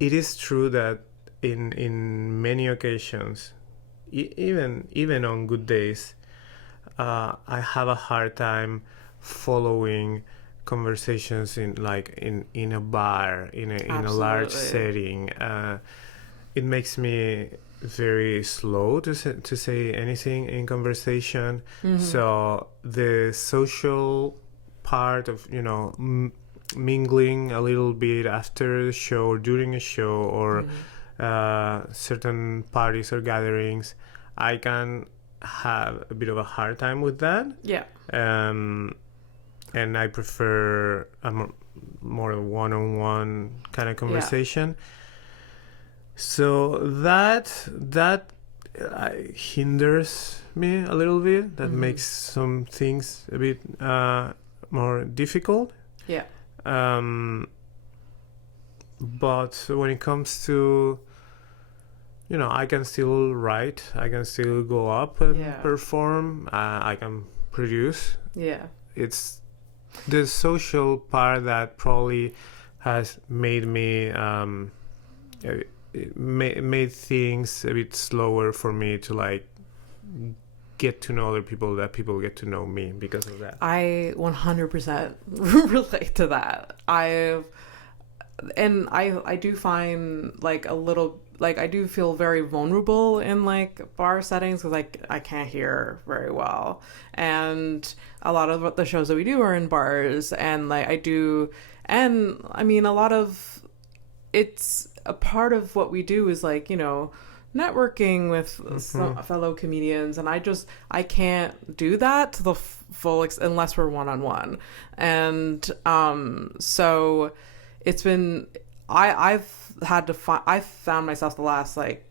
it is true that in many occasions, even on good days, I have a hard time following conversations in a bar in a large setting. It makes me very slow to say anything in conversation. So the social part of mingling a little bit after the show or during a show or certain parties or gatherings, I can have a bit of a hard time with that. And I prefer a more one-on-one kind of conversation. So that hinders me a little bit. That makes some things a bit more difficult. But when it comes to, I can still write, I can still go up and perform, I can produce. It's the social part that probably has made me made things a bit slower for me to like get to know other people, that people get to know me because of that. I 100% relate to that. I do find like a little, like I do feel very vulnerable in like bar settings because like I can't hear very well, and a lot of the shows that we do are in bars, and like I mean a lot of it's a part of what we do is like networking with some fellow comedians, and I can't do that to the full unless we're one-on-one. And so it's been I've found myself the last like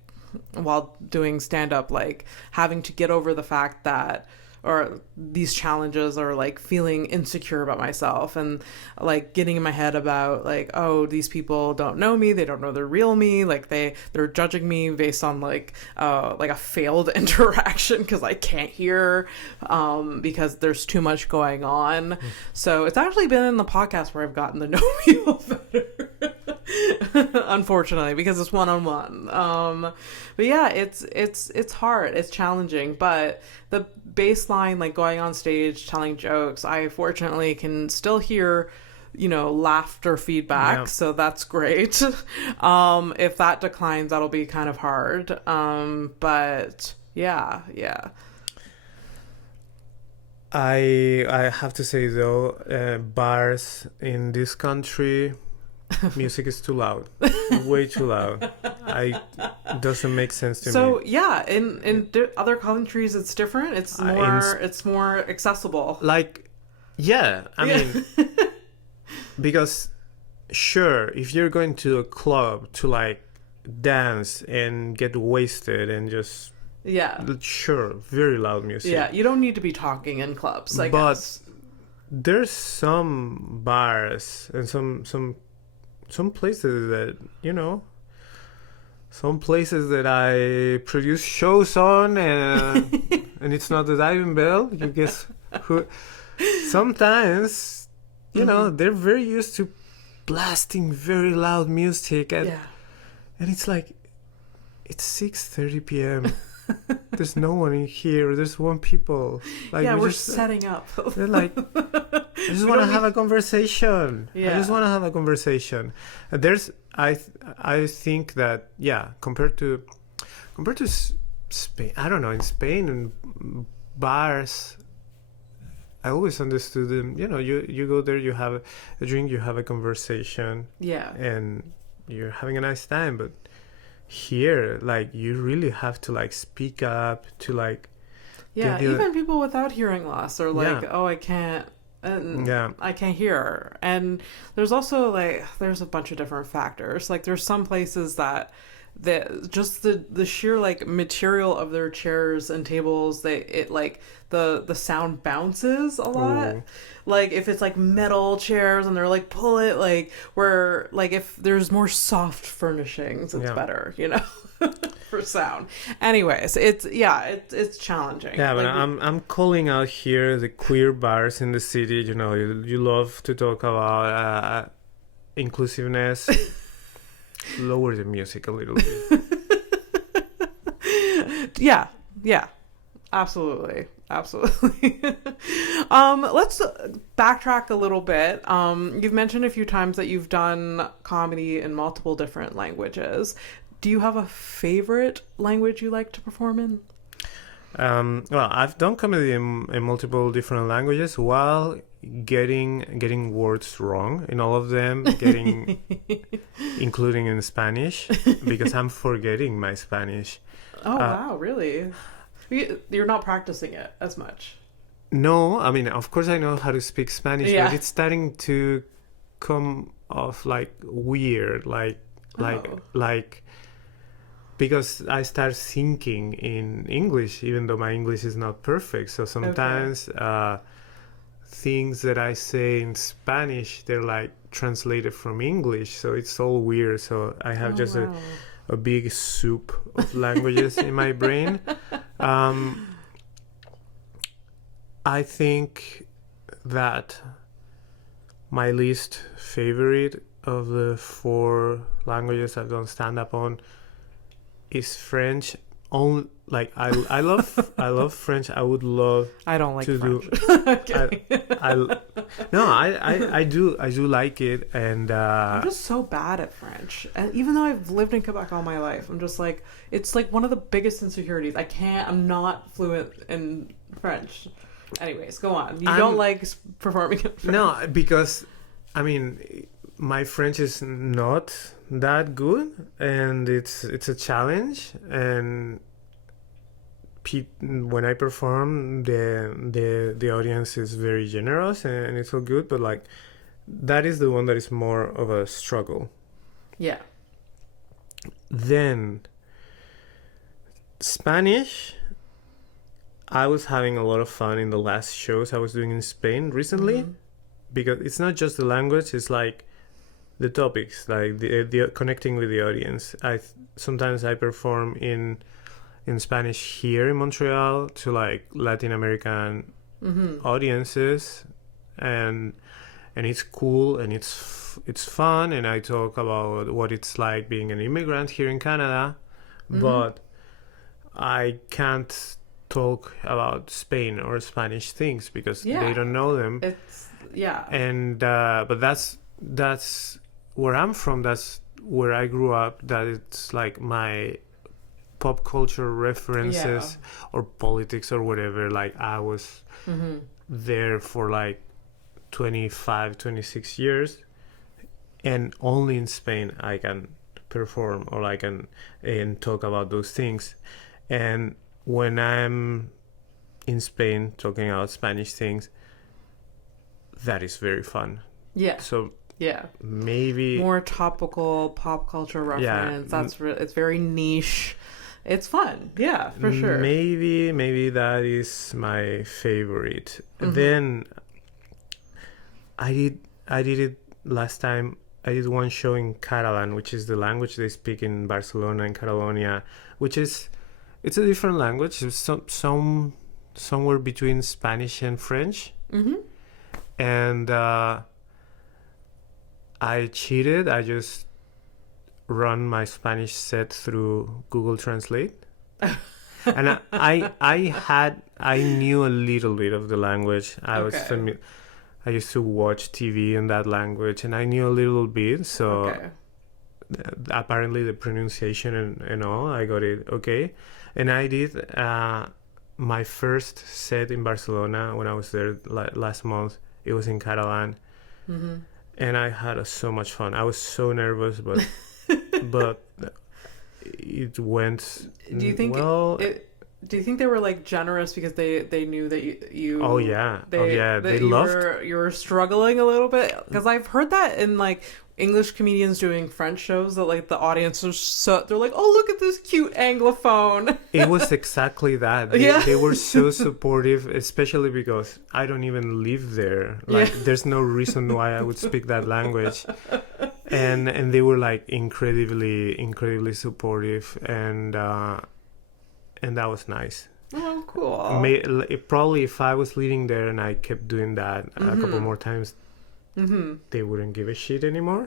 while doing stand-up like having to get over the fact that or these challenges, or like feeling insecure about myself, and like getting in my head about like, oh, these people don't know me, they don't know the real me, like they're judging me based on like a failed interaction because I can't hear, because there's too much going on. So it's actually been in the podcast where I've gotten to know people better. Unfortunately, because it's one-on-one. But yeah, it's hard, it's challenging, but the baseline, like going on stage telling jokes, I fortunately can still hear, you know, laughter feedback. Yeah. So that's great. If that declines, that'll be kind of hard. But yeah. I have to say though, bars in this country, music is too loud, way too loud. Doesn't make sense to me. So yeah, in other countries it's different. It's more accessible. Like, yeah, I mean, because sure, if you're going to a club to like dance and get wasted and just sure, very loud music. Yeah, you don't need to be talking in clubs, I guess. But there's some bars and some places that, you know, some places that I produce shows on, and it's not the Diving Bell. You guess who? Sometimes, you know, they're very used to blasting very loud music, and it's like, it's 6:30 p.m. There's no one in here. There's one people. Like, we're just setting up. They're like, I just want to have a conversation. I just want to have a conversation. And I think that compared to Spain, I don't know, in Spain and bars, I always understood them. You know, you go there, you have a drink, you have a conversation, and you're having a nice time, but here, like, you really have to like speak up to like even people without hearing loss are like, oh, I can't hear. And there's also like, there's a bunch of different factors. Like, there's some places that just the sheer like material of their chairs and tables, the sound bounces a lot. Ooh. Like, if it's like metal chairs and they're like, pull it, like, where like if there's more soft furnishings, it's better, you know. For sound. Anyways, it's challenging. Yeah, but I'm calling out here the queer bars in the city. You know, you love to talk about inclusiveness. Lower the music a little bit. Yeah, absolutely. Let's backtrack a little bit. You've mentioned a few times that you've done comedy in multiple different languages. Do you have a favorite language you like to perform in? Well, I've done comedy in multiple different languages while getting words wrong in all of them, including in Spanish, because I'm forgetting my Spanish. Oh, wow, really? You're not practicing it as much? No, I mean, of course I know how to speak Spanish, but it's starting to come off like weird, like because I start thinking in English, even though my English is not perfect. So sometimes things that I say in Spanish, they're like translated from English. So it's all weird. So I have a big soup of languages in my brain. I think that my least favorite of the 4 languages I've done stand-up on is French. I love French. I would love. I don't like French. I do like it, and I'm just so bad at French. And even though I've lived in Quebec all my life, I'm just like, it's like one of the biggest insecurities. I'm not fluent in French. Anyways, go on. You don't like performing in French? No, because I mean, my French is not that good, and it's a challenge. And when I perform, the audience is very generous, and it's all good. But like, that is the one that is more of a struggle. Yeah. Then Spanish, I was having a lot of fun in the last shows I was doing in Spain recently, because it's not just the language, it's like the topics, like the connecting with the audience. Sometimes I perform in Spanish here in Montreal to like Latin American audiences, and it's cool and it's fun, and I talk about what it's like being an immigrant here in Canada, but I can't talk about Spain or Spanish things because they don't know them. And but that's where I'm from. That's where I grew up. That it's like my pop culture references or politics or whatever. Like I was there for like 25, 26 years, and only in Spain I can perform or I can and talk about those things. And when I'm in Spain talking about Spanish things, that is very fun. Yeah. So yeah, maybe more topical pop culture reference. That's it's very niche. It's fun. Yeah, for sure. Maybe that is my favorite. Then I did it last time. I did one show in Catalan, which is the language they speak in Barcelona and Catalonia, which is it's a different language. It's somewhere between Spanish and French. And I cheated. I just run my Spanish set through Google Translate. And I knew a little bit of the language. I used to watch TV in that language, and I knew a little bit. So apparently the pronunciation and all, I got it okay. And I did my first set in Barcelona when I was there last month. It was in Catalan, and I had so much fun. I was so nervous, but but it went do you think well. Do you think they were like generous because they knew that you they loved you were struggling a little bit? Because I've heard that in like English comedians doing French shows that like the audience is they're like, oh, look at this cute anglophone. It was exactly that. They were so supportive, especially because I don't even live there. Like there's no reason why I would speak that language. And they were like incredibly supportive, and that was nice. Oh, cool. Probably if I was living there and I kept doing that a couple more times, they wouldn't give a shit anymore.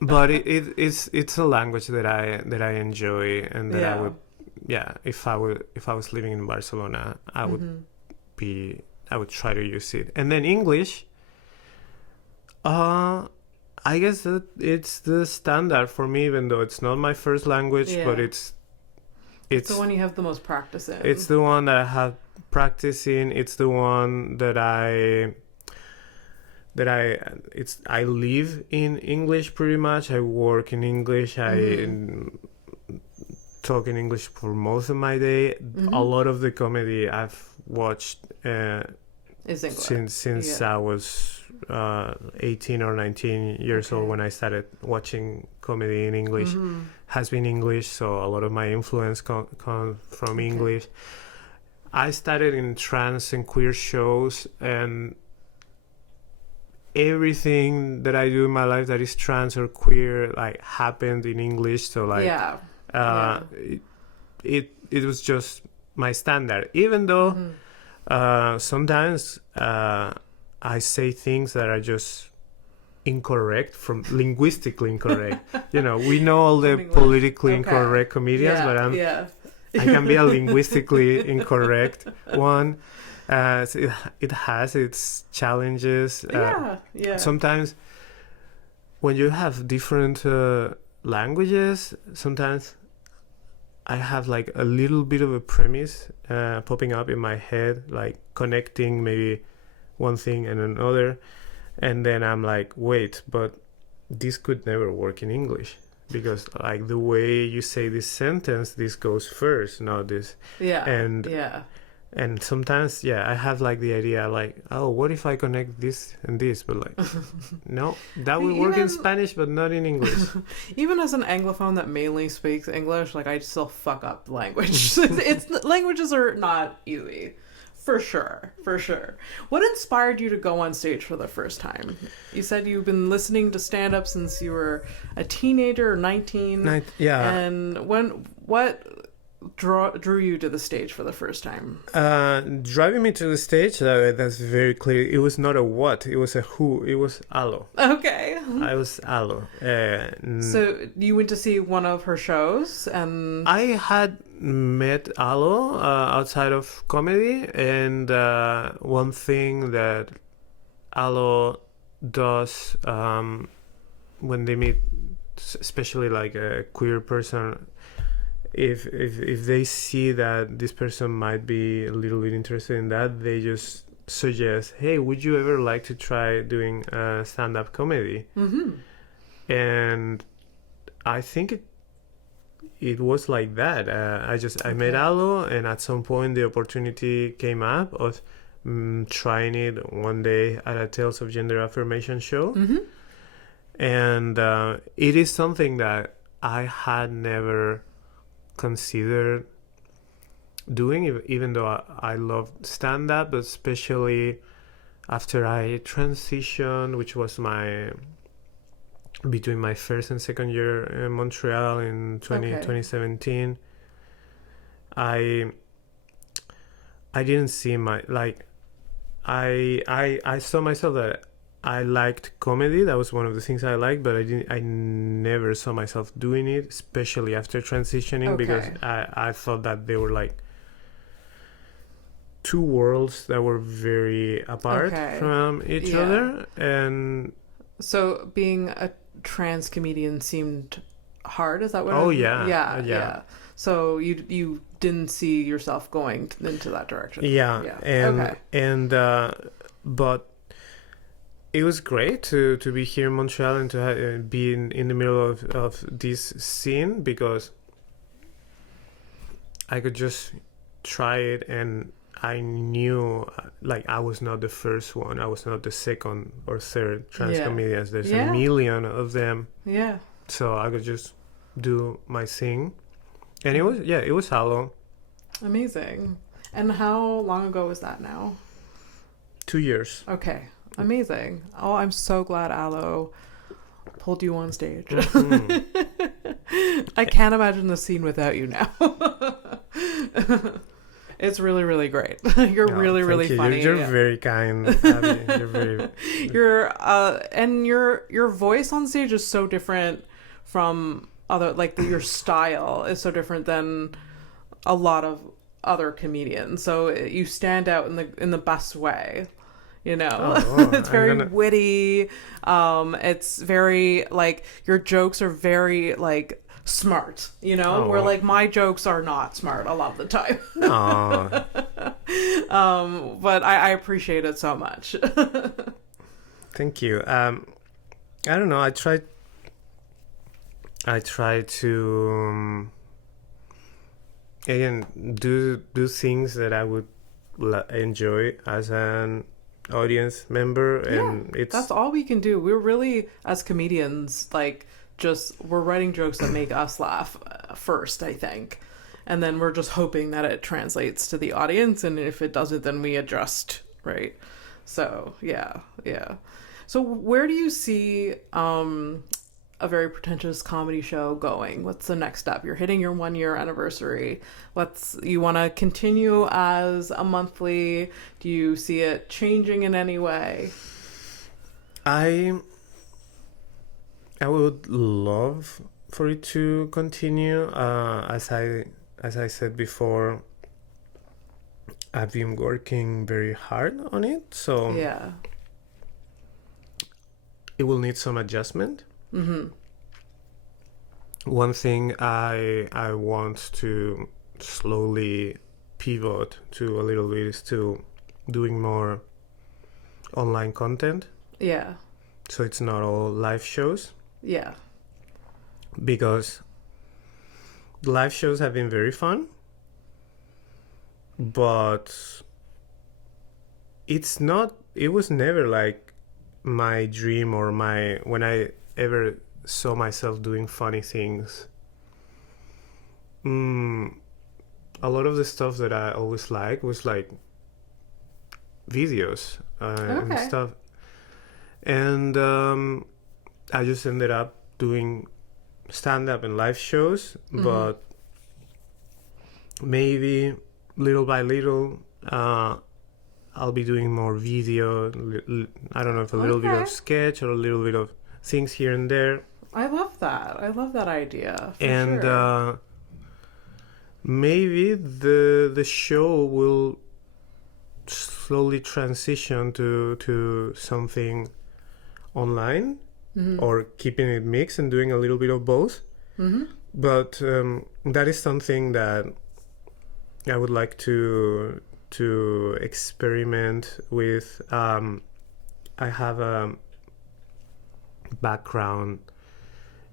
But it's a language that I enjoy, and that I would, if I was living in Barcelona, I would try to use it. And then English, I guess that it's the standard for me, even though it's not my first language, but it's the one you have the most practice in. It's the one that I have practice in. It's the one that I live in English pretty much. I work in English. I talk in English for most of my day. A lot of the comedy I've watched is English. Since I was 18 or 19 years old when I started watching comedy in English has been English, so a lot of my influence comes from English. I started in trans and queer shows, and everything that I do in my life that is trans or queer like happened in English, so like it was just my standard, even though sometimes I say things that are just incorrect, from linguistically incorrect. You know, we know all the politically incorrect comedians, but I can be a linguistically incorrect one. So it has its challenges. Sometimes when you have different languages, sometimes I have like a little bit of a premise popping up in my head, like connecting maybe one thing and another, and then I'm like, wait, but this could never work in English, because like the way you say this sentence, this goes first, not this. And sometimes, I have like the idea like, oh, what if I connect this and this? But like, no, that would work in Spanish, but not in English. Even as an Anglophone that mainly speaks English, like I still fuck up language. Languages are not easy. For sure. What inspired you to go on stage for the first time? You said you've been listening to stand-up since you were a teenager or 19. Yeah. And what drew you to the stage for the first time? Driving me to the stage, that's very clear. It was not a what, it was a who. It was Alo. Okay. I was Alo. So you went to see one of her shows, and I had met Alo outside of comedy, and one thing that Alo does when they meet, especially like a queer person, if they see that this person might be a little bit interested in that, they just suggest, hey, would you ever like to try doing stand-up comedy? And I think it was like that. I met Alo, and at some point the opportunity came up of trying it one day at a Tales of Gender Affirmation show. And it is something that I had never considered doing, even though I love stand-up, especially after I transitioned, which was between my first and second year in Montreal in 2017. I didn't see I saw myself that I liked comedy. That was one of the things I liked, but I never saw myself doing it, especially after transitioning, because I thought that they were like two worlds that were very apart from each other. And so being a trans comedian seemed hard. Is that what? Yeah. So you didn't see yourself going into that direction. But it was great to be here in Montreal and to be in the middle of this scene, because I could just try it, and I knew like I was not the first one, I was not the second or third trans comedians. There's a million of them. So I could just do my thing, and it was Halo. Amazing. And how long ago was that now? 2 years. Okay. Amazing. Oh, I'm so glad Alo pulled you on stage. I can't imagine the scene without you now. It's really, really great. You're really funny. You're very kind, Abby. You're very. And your voice on stage is so different from other, like your style is so different than a lot of other comedians. So you stand out in the best way. You know, it's very witty. It's very like your jokes are very like smart, you know, where like my jokes are not smart a lot of the time. But I appreciate it so much. Thank you. I don't know. I try to again do things that I would enjoy as an audience member, and that's all we can do. We're really, as comedians, like we're writing jokes that make us laugh first, I think, and then we're just hoping that it translates to the audience, and if it doesn't, then we adjust, right? So so where do you see a very pretentious comedy show going? What's the next step? You're hitting your 1 year anniversary. You want to continue as a monthly? Do you see it changing in any way? I would love for it to continue. As I said before, I've been working very hard on it, so it will need some adjustment. One thing I want to slowly pivot to a little bit is to doing more online content. So it's not all live shows. Because live shows have been very fun, but it was never like my dream or when I ever saw myself doing funny things. A lot of the stuff that I always liked was like videos and stuff, and I just ended up doing stand-up and live shows, but maybe little by little I'll be doing more video. I don't know if a little bit of sketch or a little bit of things here and there. I love that. I love that idea. And sure. Maybe the show will slowly transition to something online, or keeping it mixed and doing a little bit of both. But that is something that I would like to experiment with. I have a background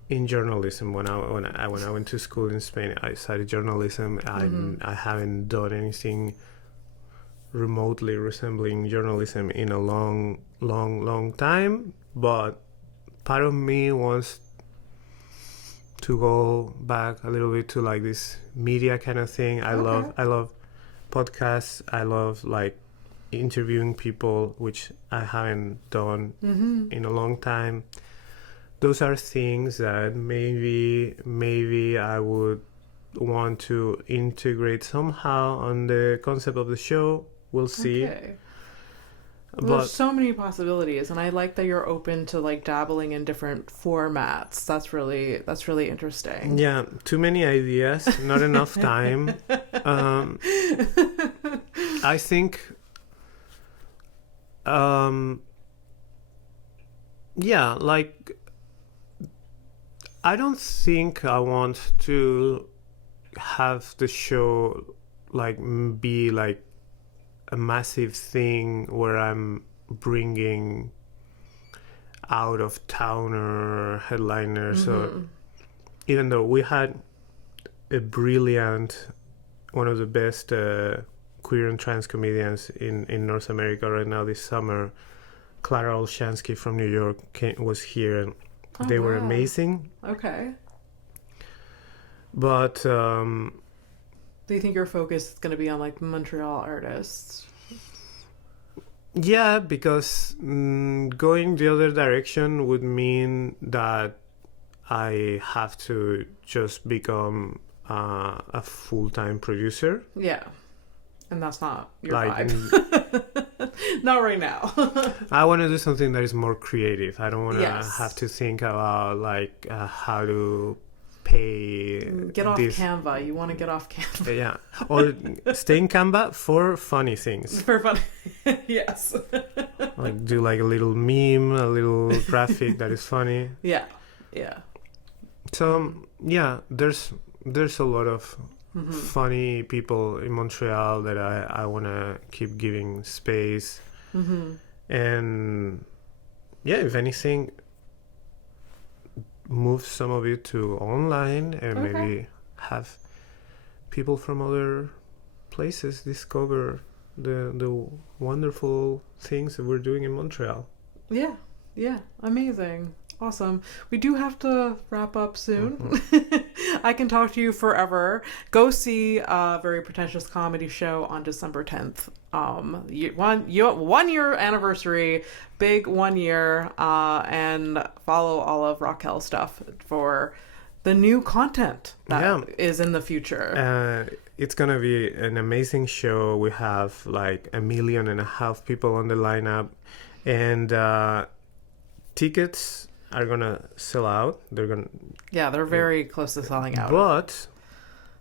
in journalism. When I went to school in Spain, I studied journalism. I haven't done anything remotely resembling journalism in a long time, but part of me wants to go back a little bit to like this media kind of thing. I love podcasts. I love like interviewing people, which I haven't done in a long time. Those are things that maybe I would want to integrate somehow on the concept of the show. We'll see. Okay. Well, there's so many possibilities, and I like that you're open to like dabbling in different formats. That's really interesting. Yeah, too many ideas, not enough time. I think yeah, like I don't think I want to have the show like be like a massive thing where I'm bringing out of towner headliners. So even though we had a brilliant, one of the best queer and trans comedians in North America right now this summer, Clara Olshansky from New York was here, and they were amazing. Okay. But do you think your focus is going to be on like Montreal artists? Yeah, because going the other direction would mean that I have to just become a full-time producer. Yeah. And that's not your vibe. Not right now. I want to do something that is more creative. I don't want to have to think about like how to pay. Get off Canva. You want to get off Canva. Yeah. Or stay in Canva for funny things. For funny. Yes. Like do like a little meme, a little graphic that is funny. Yeah. Yeah. So yeah, there's a lot of funny people in Montreal that I want to keep giving space. And yeah, if anything, move some of it to online and maybe have people from other places discover the wonderful things that we're doing in Montreal. Yeah, amazing. Awesome. We do have to wrap up soon. I can talk to you forever. Go see a Very Pretentious comedy show on December 10th. 1 year anniversary, big 1 year, and follow all of Raquel's stuff for the new content that is in the future. It's gonna be an amazing show. We have like 1.5 million people on the lineup, and tickets are gonna sell out. They're very close to selling out. But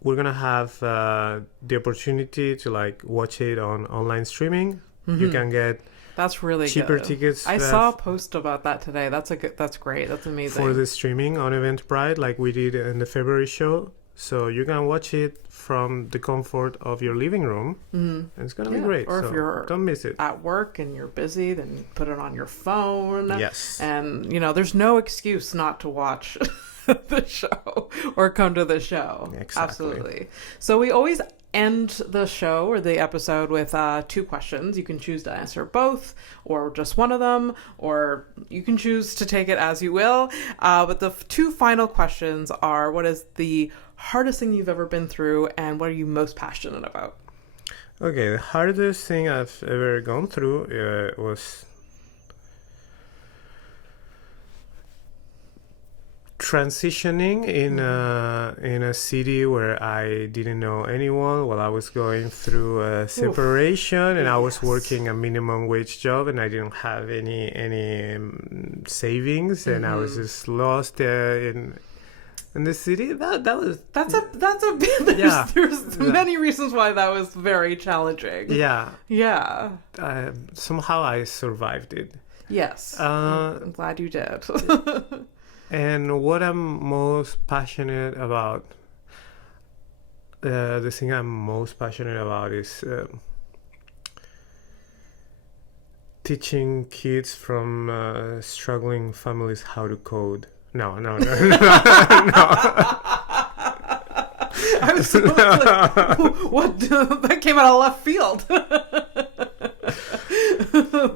we're gonna have the opportunity to like watch it on online streaming. You can get that's really cheaper good. tickets. I saw a post about that today. That's great. That's amazing. For the streaming on Eventbrite, like we did in the February show. So you can watch it from the comfort of your living room, and it's gonna be great. Or if you're don't miss it at work and you're busy, then put it on your phone. Yes, and there's no excuse not to watch the show or come to the show. Exactly. Absolutely. So we always end the show or the episode with 2 questions. You can choose to answer both or just one of them, or you can choose to take it as you will. But the 2 final questions are, what is the hardest thing you've ever been through, and what are you most passionate about? Okay, the hardest thing I've ever gone through was transitioning in a city where I didn't know anyone while I was going through a separation. And I was working a minimum wage job, and I didn't have any savings, and I was just lost in the city. That's a bit. There's many reasons why that was very challenging. Yeah. Somehow I survived it. Yes. I'm glad you did. And what I'm most passionate about, the thing I'm most passionate about is teaching kids from struggling families how to code. No. No. I was like, what? That came out of left field.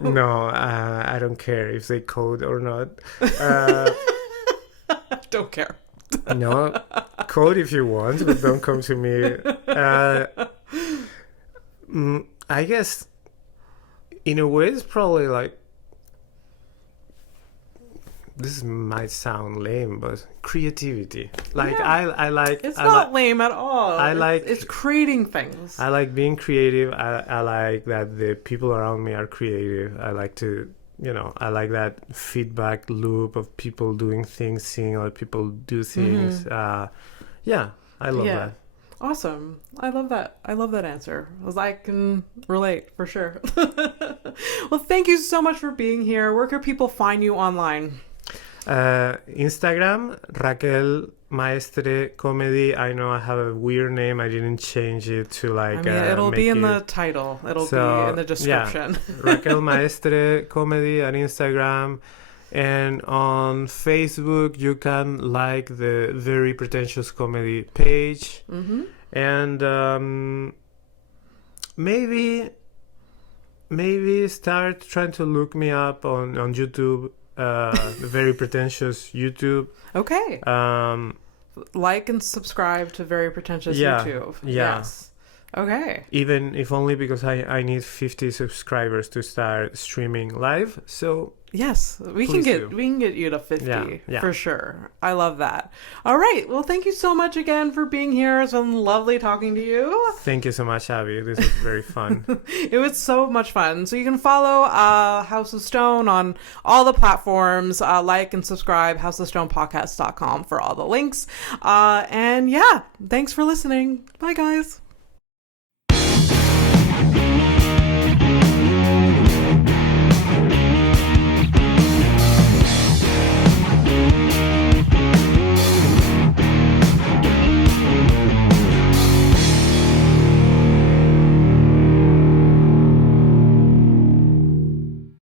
No, I don't care if they code or not. Don't care. No, code if you want, but don't come to me. I guess in a way it's probably like, this might sound lame, but creativity. Like I like. It's not lame at all. It's creating things. I like being creative. I like that the people around me are creative. I like to, I like that feedback loop of people doing things, seeing other people do things. I love that. Awesome. I love that. I love that answer. I can relate for sure. Well, thank you so much for being here. Where can people find you online? Instagram, Raquel Maestre Comedy. I know I have a weird name. I didn't change it to like. It'll be in the title. It'll be in the description. Yeah. Raquel Maestre Comedy on Instagram, and on Facebook you can like the Very Pretentious Comedy page, and maybe start trying to look me up on YouTube. The Very Pretentious YouTube. Okay. Like and subscribe to Very Pretentious YouTube. Yeah. Yes. Okay. Even if only because I need 50 subscribers to start streaming live. So yes, we can get you to 50 for sure. I love that. All right. Well, thank you so much again for being here. It's been lovely talking to you. Thank you so much, Abby. This was very fun. It was so much fun. So you can follow House of Stone on all the platforms. Like and subscribe, houseofstonepodcast.com for all the links. And thanks for listening. Bye, guys.